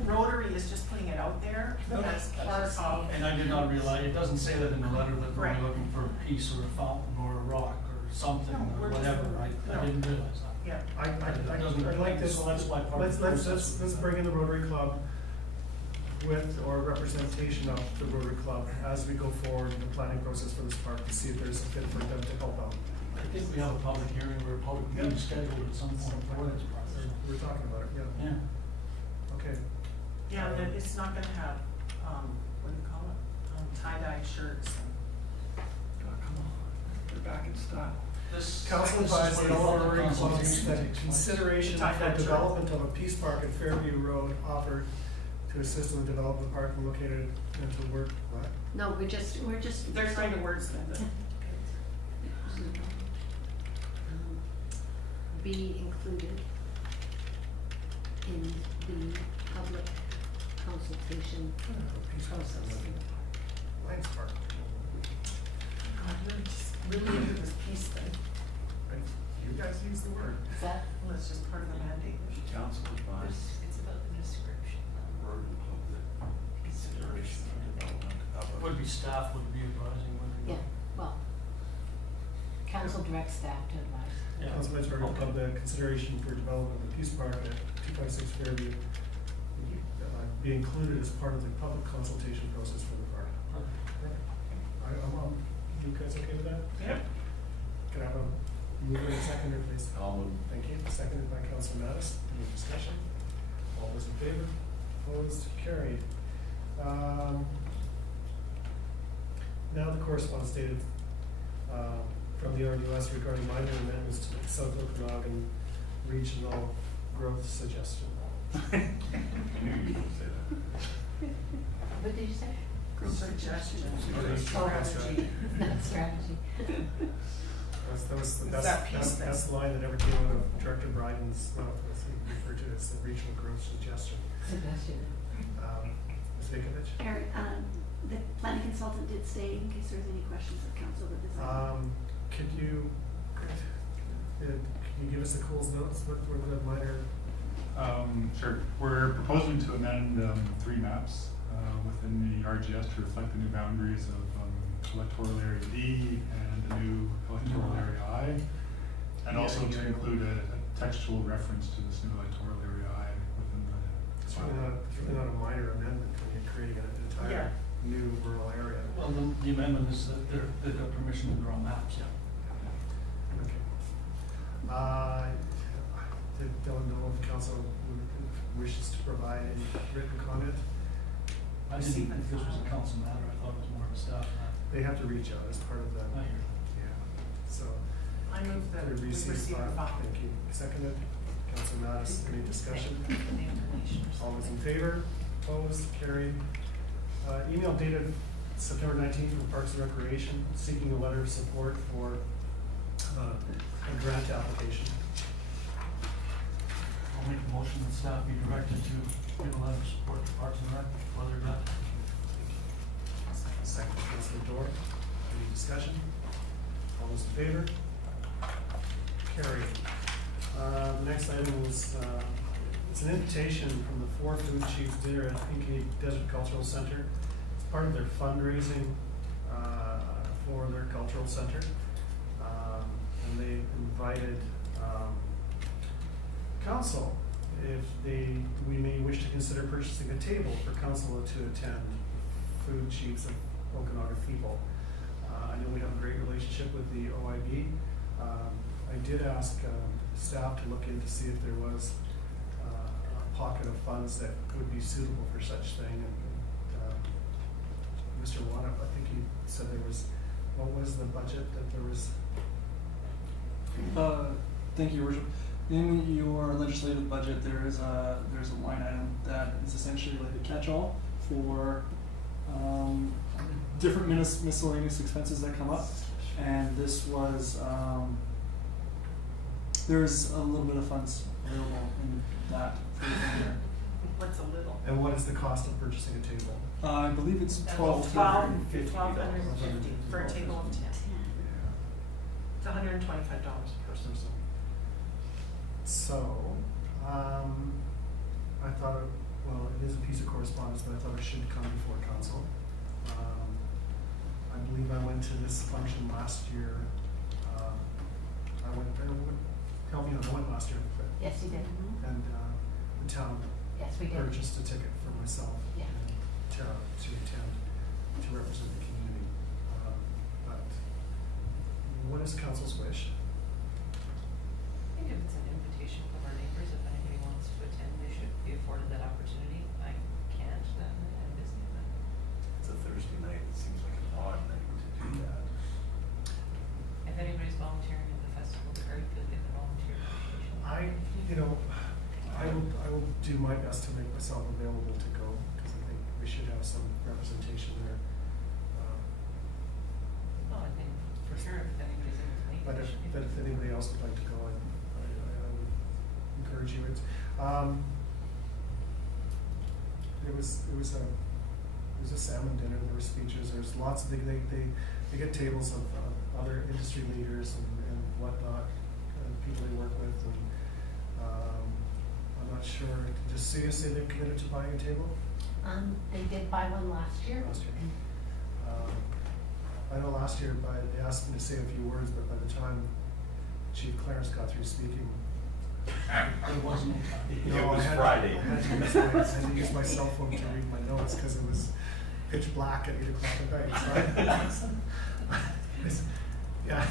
Rotary is just putting it out there as part of, And I did not realize, it doesn't say that in the letter that we're Right. looking for a piece or a fountain or a rock or something No, or we're just- whatever. no. I didn't realize that. yeah. I like this. So that's why part of the Let's process. bring in the Rotary Club with, or representation of the Rotary Club as we go forward in the planning process for this park to see if there's a fit for them to help out. I think we have a public hearing or a public meeting scheduled at some point for this process. We're talking about it, yeah. Yeah. Okay. Yeah, that it's not gonna have, what do you call it, tie-dye shirts and. They're back in style. This Council this is advised where the the Rotary Club consultation that takes place. consideration Tie for that shirt. development of a peace park at Fairview Road offered to assist in the development of the park located into work, what? No, we're just. They're trying to wordsmith it. Be included in the public consultation Peace park. process. Lions Park. God, you're just really into this peace thing. You guys use the word. Is that? Well, it's just part of the mandate. Council advised It's about the description. Rotary Club that consideration for development of a. Would be staff would be advising, wouldn't it? Yeah, well, council direct staff to advise. Yeah. Council advised Rotary Club the consideration for development of the peace park at 256 Fairview. be included as part of the public consultation process for the park. You guys okay with that? Yeah. Can I have a mover and a seconder, please? I'll move. Thank you. Seconded by Councilor Mattis. Any discussion? All those in favor? Opposed? Carried. Now the correspondence dated from the RDOS regarding minor amendments to the South Okanagan Regional Growth Suggestion. What did you say? Suggestion. Strategy. Not strategy. That's the line that never came out of Director Bryden's mouth, was he referred to as the regional growth suggestion. Suggestion. Ms. Vikovich? Eric, the planning consultant did stay in case there was any questions of council with this item. Can you give us the Coles notes, what were the minor? Sure. We're proposing to amend 3 maps within the RGS to reflect the new boundaries of electoral area D and the new electoral area I, and also to include a textual reference to this new electoral area I within the. It's really not a minor amendment when you're creating an entire new rural area. Well, the amendment is that they've got permission to draw maps, yeah. Okay. Don't know if council wishes to provide any written comment. I didn't think this was a council matter, I thought it was more of a staff matter. They have to reach out as part of the, I hear. yeah, so. I move that we we receive and file. Thank you. Seconded. Councilor Mattis, any discussion? The information or All those in something. favor? Opposed? Carried. Email dated September 19th from Parks and Recreation seeking a letter of support for a grant application. I'll make a motion that staff be directed to give a letter of support to Parks and Rec for their grant. Second, Councilor Dorr. Any discussion? All those in favor? Carried. The next item is, it's an invitation from the 4 Food Chiefs dinner at Pinckney Desert Cultural Center. It's part of their fundraising for their cultural center. And they invited council if we may wish to consider purchasing a table for council to attend Food Chiefs of Okanagan people. I know we have a great relationship with the OIB. I did ask staff to look in to see if there was a pocket of funds that would be suitable for such thing. And Mr. Wanup, I think he said there was, what was the budget that there was? Thank you, Your Worship. In your legislative budget, there's a line item that is essentially like a catch-all for different miscellaneous expenses that come up, and this was there's a little bit of funds available in that for the vendor. What's a little? And what is the cost of purchasing a table? I believe it's $1,250 $1,250 for a table of 10. It's $125 a person. So, I thought, well, it is a piece of correspondence, but I thought it should come before council. I believe I went to this function last year. Help me out, I went last year. Yes, you did. And the town Yes, we did. purchased a ticket for myself. Yeah. To attend, to represent the community. But what is council's wish? I think if it's an invitation from our neighbors, if anybody wants to attend, they should be afforded that opportunity. I can't, then I'm busy, but. It's a Thursday night, it seems like an odd night to do that. If anybody's volunteering at the festival, they're very good at the volunteer application. I will do my best to make myself available to go, because I think we should have some representation there. Well, I think for sure, if anybody's able to make it. But they should be. if anybody else would like to go, I would encourage you. It was a salmon dinner, there were speeches, there's lots of, they get tables of other industry leaders and whatnot, people they work with, and I'm not sure, did Sia say they're committed to buying a table? They did buy one last year. Last year. I know last year, they asked me to say a few words, but by the time Chief Clarence got through speaking, There was no time. It No, I was had- Friday. I had to use my cell phone to read my notes because it was pitch black at 8 o'clock at night. So yeah.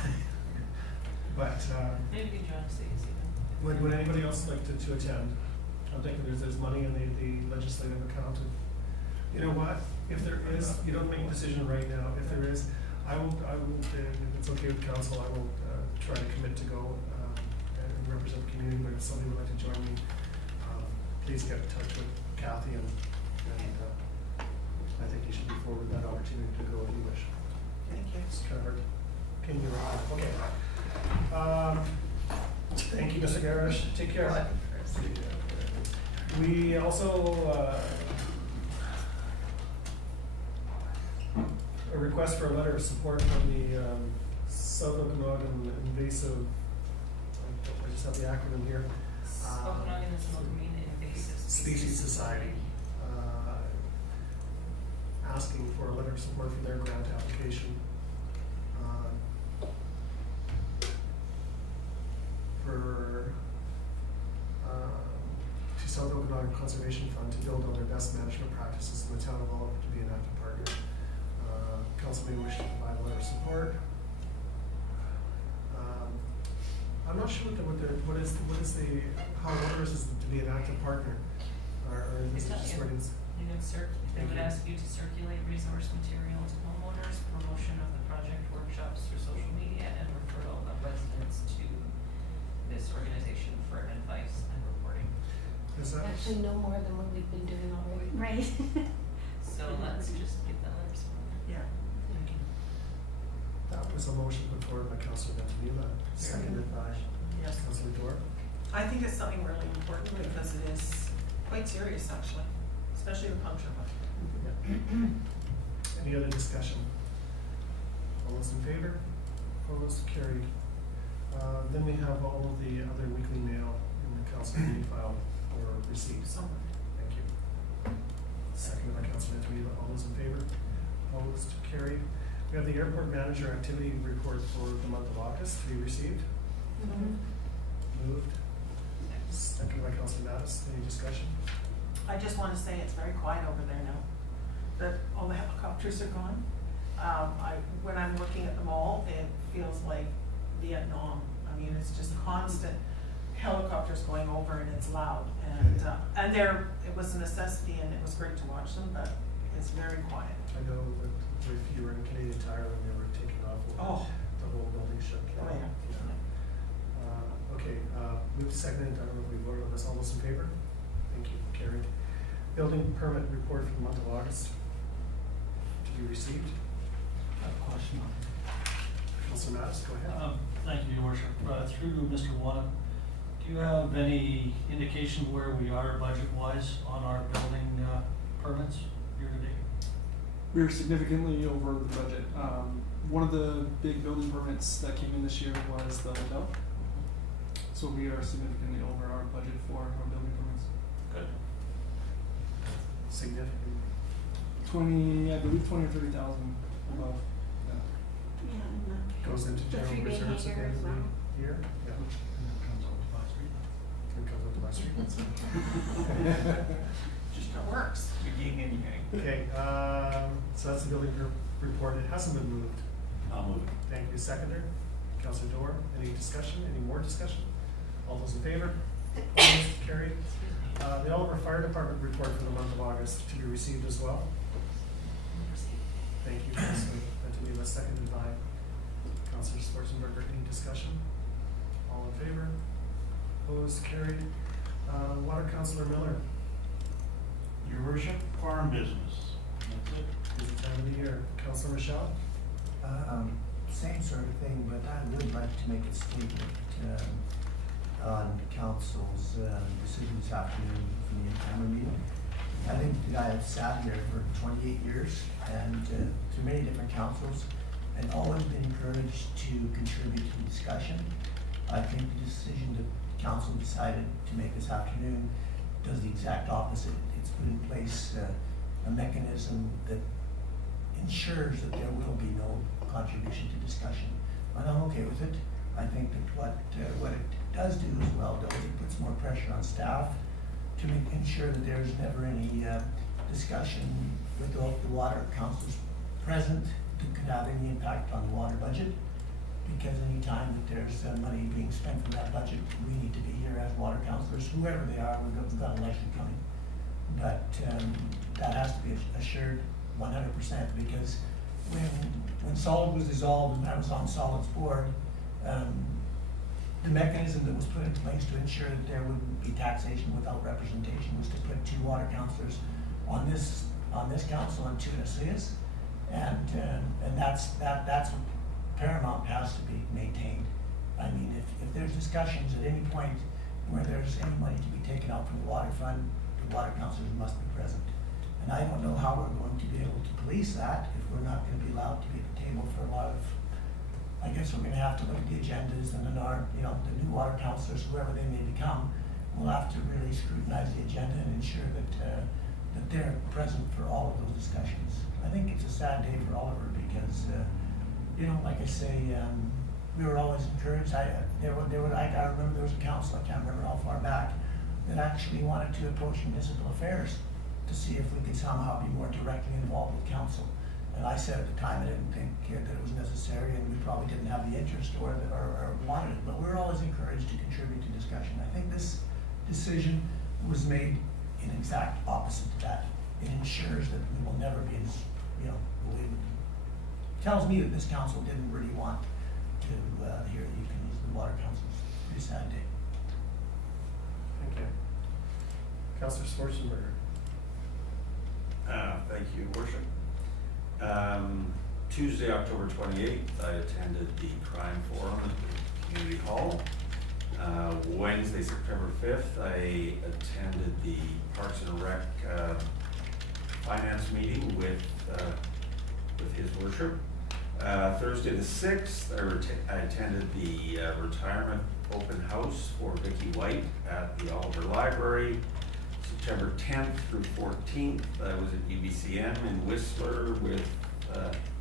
But Maybe we can join CAC then. would anybody else like to attend? I'm thinking there's money in the legislative account. You know what? If there is, you don't make a decision right now. If there is, I will, if it's okay with council, I will try to commit to go and represent the community. But if somebody would like to join me, please get in touch with Kathy and I think you should be forward that opportunity to go if you wish. Thank you. It's kind of hard. Can you, okay. Thank you, Mr. Garish. Take care. We also, a request for a letter of support from the South Okanagan Invasive, I just have the acronym here. Okanagan is Milkameen Invasive Species Society, asking for a letter of support for their grant application. For to South Okanagan Conservation Fund to build on their best management practices in the town of Oliver to be an active partner. Council may wish to provide a letter of support. I'm not sure what is the how onerous is it to be an active partner, or is it just what it is? They would ask you to circulate resource material to homeowners, promotion of the project workshops through social media, and referral of residents to this organization for advice and reporting. Is that? Actually, no more than what we've been doing already. Right. So let's just give that letter some. Yeah. That was a motion put forward by Councilor Bentonila, seconded by Yes. Councilor Dorr. I think it's something really important because it is quite serious actually, especially the puncture one. Any other discussion? All those in favor? Opposed? Carried. Then we have all of the other weekly mail in the council meeting file or received. Somewhere. Thank you. Seconded by Councilor Bentonila. All those in favor? Opposed? Carried. We have the airport manager activity report for the month of August to be received. Moved. Seconded by Councilor Mattis. Any discussion? I just want to say it's very quiet over there now, that all the helicopters are gone. When I'm looking at the mall, it feels like Vietnam. I mean, it's just constant helicopters going over and it's loud. And it was a necessity and it was great to watch them, but it's very quiet. I know that if you were in Canadian Tire when they were taking off, Oh. the whole building shook. Oh, yeah. Okay, move to second, I don't know if we voted on this, all those in favor? Thank you, carried. Building permit report for the month of August to be received. I have a question on it. Councilor Mattis, go ahead. Thank you, Your Worship. Through Mr. Wanna, do you have any indication where we are budget-wise on our building permits year to date? We're significantly over the budget. One of the big building permits that came in this year was the hotel. So we are significantly over our budget for our building permits. Good. Significant. 20, I believe 20 or 30,000 above. Yeah. Yeah, and Goes into the general three-bay reserves at the hangar end as of well. the year? Yeah. And that comes out with last week. It comes up to last week. Just it works. Okay, so that's the building report, it hasn't been moved. I'll move it. Thank you, seconder. Councilor Dorr, any discussion, any more discussion? All those in favor? Opposed? Carried. The Oliver Fire Department report for the month of August to be received as well. Thank you, Councilor Bentonila, seconded by Councilor Schwarzenberger. Any discussion? All in favor? Opposed? Carried. Water Councilor Miller, Your worship, farm business. That's it. busy time of the year. Councilor Michelle? Same sort of thing, but I would like to make a statement on council's decision this afternoon from the in-camera meeting. I think that I've sat here for 28 years and through many different councils and always been encouraged to contribute to the discussion. I think the decision that council decided to make this afternoon does the exact opposite. It's put in place a mechanism that ensures that there will be no contribution to discussion. And I'm okay with it. I think that what it does do as well, though, is it puts more pressure on staff to ensure that there's never any discussion with the water councils present that could have any impact on the water budget. Because any time that there's money being spent from that budget, we need to be here as water councilors, whoever they are. We've got an election coming. But that has to be assured 100%, because when Solid was dissolved and I was on Solid's board, the mechanism that was put in place to ensure that there wouldn't be taxation without representation was to put 2 water councilors on this council and 2 in Assayas, and that's what paramount has to be maintained. I mean, if there's discussions at any point where there's any money to be taken out from the water fund, the water councilors must be present. And I don't know how we're going to be able to police that if we're not going to be allowed to be at the table for a lot of. I guess we're going to have to look at the agendas, and then the new water councilors, whoever they may become, will have to really scrutinize the agenda and ensure that they're present for all of those discussions. I think it's a sad day for Oliver because, like I say, we were always encouraged. I remember there was a council, I can't remember how far back, that actually wanted to approach municipal affairs to see if we could somehow be more directly involved with council. And I said at the time I didn't think that it was necessary, and we probably didn't have the interest or wanted it, but we were always encouraged to contribute to discussion. I think this decision was made in exact opposite to that. It ensures that we will never be, tells me that this council didn't really want to hear that you can use the water councils. Pretty sad day. Thank you. Councillor Schwarzenberger. Thank you, Worship. Tuesday, October 28th, I attended the crime forum at the community hall. Wednesday, September 5th, I attended the Parks and Rec finance meeting with his worship. Thursday the 6th, I attended the retirement open house for Vicky White at the Oliver Library. September 10th through 14th, I was at UBCM in Whistler with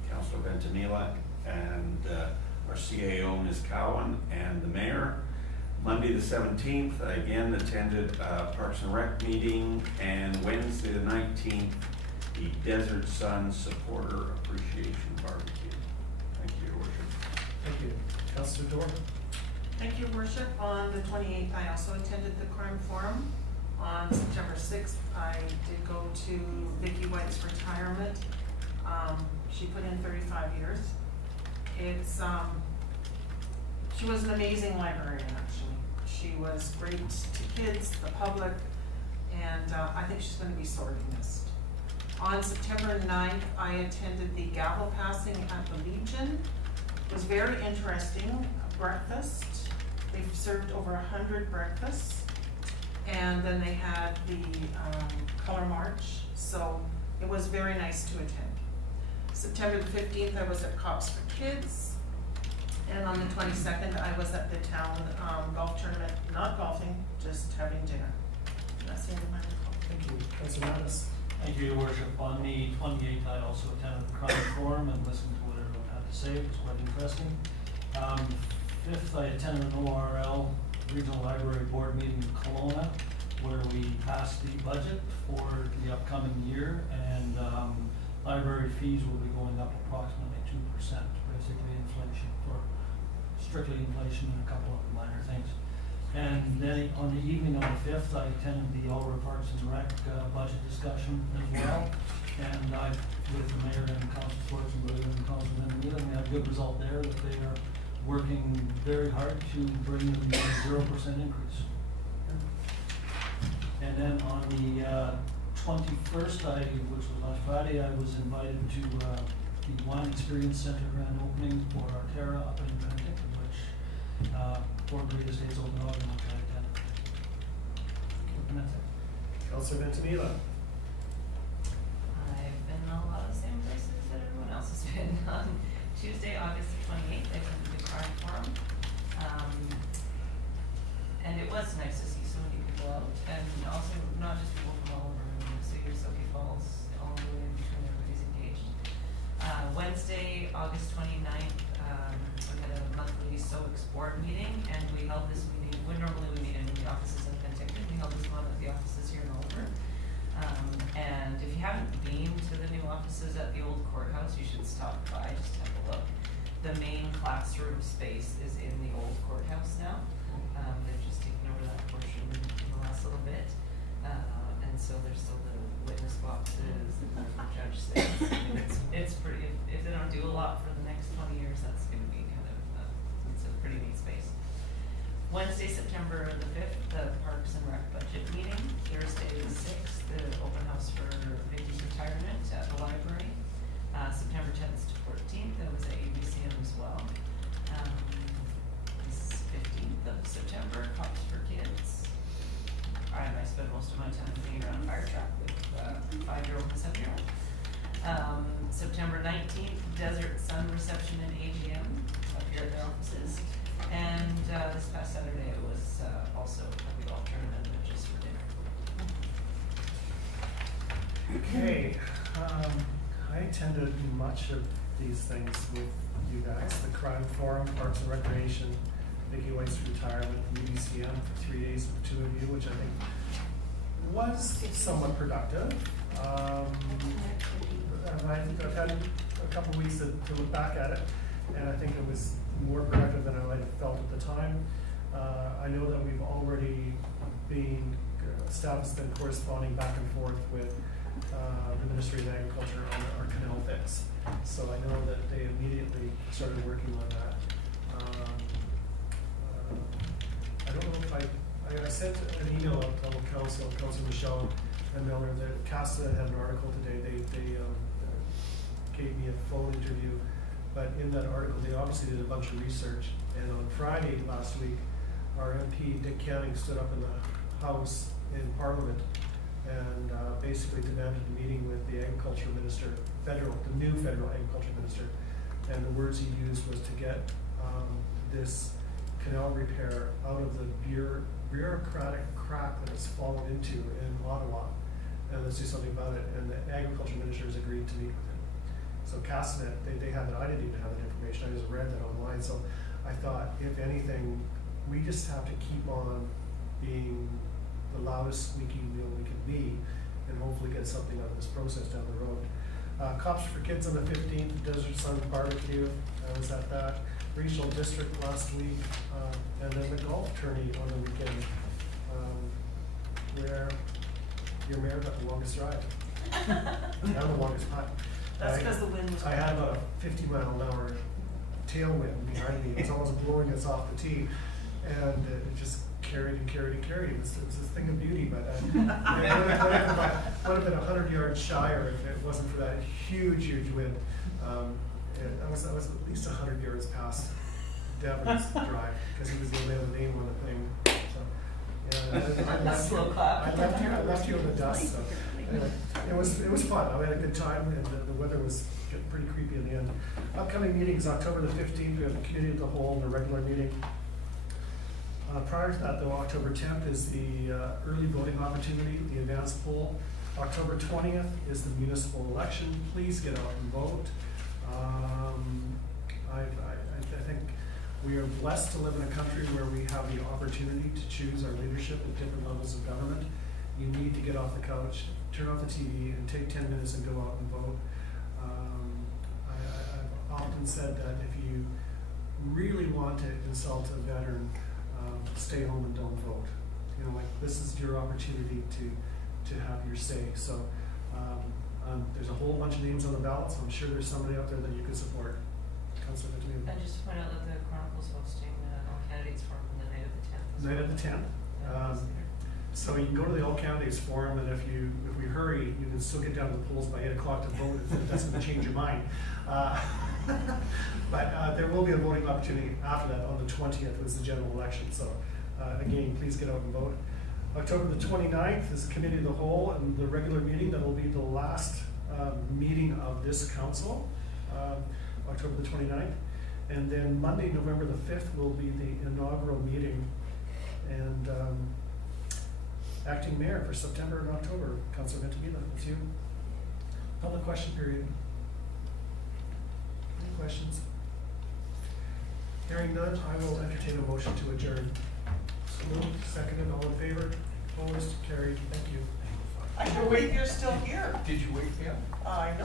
Councillor Ventimiglia and our CAO, Ms. Cowan, and the mayor. Monday the 17th, I again attended Parks and Rec meeting, and Wednesday the 19th, the Desert Sun Supporter Appreciation Barbecue. Thank you, Your Worship. Thank you. Councillor Dorr. Thank you, Worship. On the 28th, I also attended the crime forum. On September 6th, I did go to Vicky White's retirement. She put in 35 years. She was an amazing librarian, actually. She was great to kids, the public, and I think she's going to be sorely missed. On September 9th, I attended the gavel passing at the Legion. It was very interesting. Breakfast. They've served over 100 breakfasts. And then they had the color march. So it was very nice to attend. September the 15th, I was at Cops for Kids. And on the 22nd, I was at the town golf tournament, not golfing, just having dinner. That's the end of my report. Thank you. Councillor Mattis. Thank you, Your Worship. On the 28th, I also attended the crime forum and listened to what everyone had to say. It was quite interesting. 5th, I attended an ORL Regional Library Board meeting in Kelowna, where we passed the budget for the upcoming year, and library fees will be going up approximately 2%, basically inflation, for strictly inflation and a couple of minor things. And then on the evening on the 5th, I attended the Oliver Parks and Rec budget discussion as well. And I, with the mayor and Council Schwarzenberger and Councilman Ventimiglia, we had a good result there that they are working very hard to bring them to a 0% increase. And then on the 21st, which was last Friday, I was invited to the Wine Experience Center grand opening for Arterra up in Benedict, which Fort Great Estates open up and which I attended. And that's it. Councillor Ventimiglia. I've been in a lot of the same places that everyone else has been. On Tuesday, August 28th, I attended the crime forum. And it was nice to see so many people out, and also not just people from all over the city of Sophie Falls, all the way in between, everybody's engaged. Wednesday, August 29th, we had a monthly SOEX board meeting, and we held this meeting when normally we meet in the offices in Penticton, we held this one at the offices here in Oliver. And if you haven't been to the new offices at the old courthouse, you should stop by, just have a look. The main classroom space is in the old courthouse now. They've just taken over that portion in the last little bit. And so there's still the witness boxes and the judge sits. I mean, it's pretty, if they don't do a lot for the next 20 years, that's gonna be kind of, it's a pretty neat space. Wednesday, September the 5th, the Parks and Rec budget meeting. Thursday the 6th, the open house for Vicky's retirement at the library. September 10th to 14th, that was at UBCM as well. 15th of September, Cops for Kids. I spend most of my time being around a fire truck with 5-year-old and 7-year-old. September 19th, Desert Sun reception in AGM up here at the offices. And this past Saturday it was also a big golf tournament, but just for dinner. Okay, I attended much of these things with you guys, the Crime Forum, Parks and Recreation, Vicky White's retirement, UBCM for 3 days with the two of you, which I think was somewhat productive. And I think I've had a couple weeks to look back at it, and I think it was more productive than I might have felt at the time. I know that we've already staff has been corresponding back and forth with the Ministry of Agriculture on our canal fix. So I know that they immediately started working on that. I don't know if I sent an email out to Council Michelle and Miller that CASA had an article today. They gave me a phone interview, but in that article they obviously did a bunch of research. And on Friday last week, our MP Dick Canning stood up in the House in Parliament and basically demanded a meeting with the Agriculture Minister, the new Federal Agriculture Minister, and the words he used was to get this canal repair out of the bureaucratic crack that it's fallen into in Ottawa, and let's do something about it. And the Agriculture Minister has agreed to meet with him. So Castanet, they have it. I didn't even have that information. I just read that online. So I thought, if anything, we just have to keep on being the loudest squeaky wheel we can be, and hopefully get something out of this process down the road. Cops for Kids on the 15th, Desert Sun Barbecue. I was at that. Regional District last week, and then the golf tourney on the weekend, where your mayor got the longest drive. Not the longest putt. That's because the wind was. I had about a 50-mile-an-hour tailwind behind me. It was almost blowing us off the tee, and it just carried and carried and carried. It was a thing of beauty, but it would have been 100 yards shyer if it wasn't for that huge wind. I was at least 100 yards past Devin's drive because he was the only other name on the thing. So, yeah, I left you in the dust. So anyway, it was fun. I had a good time, and the weather was getting pretty creepy in the end. Upcoming meetings: October the 15th, we have the committee of the whole and a regular meeting. Prior to that, though, October 10th is the early voting opportunity, the advance poll. October 20th is the municipal election. Please get out and vote. I think we are blessed to live in a country where we have the opportunity to choose our leadership at different levels of government. You need to get off the couch, turn off the TV, and take 10 minutes and go out and vote. I've often said that if you really want to insult a veteran, stay home and don't vote. You know, like, this is your opportunity to have your say. So there's a whole bunch of names on the ballot, so I'm sure there's somebody out there that you could support. Councilor Fitzgibbon. And just to point out that the Chronicle's hosting all candidates forum on the night of the 10th. Night of the 10th. So you can go to the All Candidates Forum, and if we hurry, you can still get down to the polls by 8 o'clock to vote if that's going to change your mind. But there will be a voting opportunity after that. On the 20th was the general election. So again, please get out and vote. October the 29th is Committee of the Whole and the regular meeting. That will be the last meeting of this council, October the 29th. And then Monday, November the 5th will be the inaugural meeting. And acting mayor for September and October, Councilor Ventimiglia, that's you. Public question period. Any questions? Hearing none, I will entertain a motion to adjourn. Moved, seconded, all in favor? Opposed, carried, thank you. I can't believe you're still here. Did you wake me up? I know.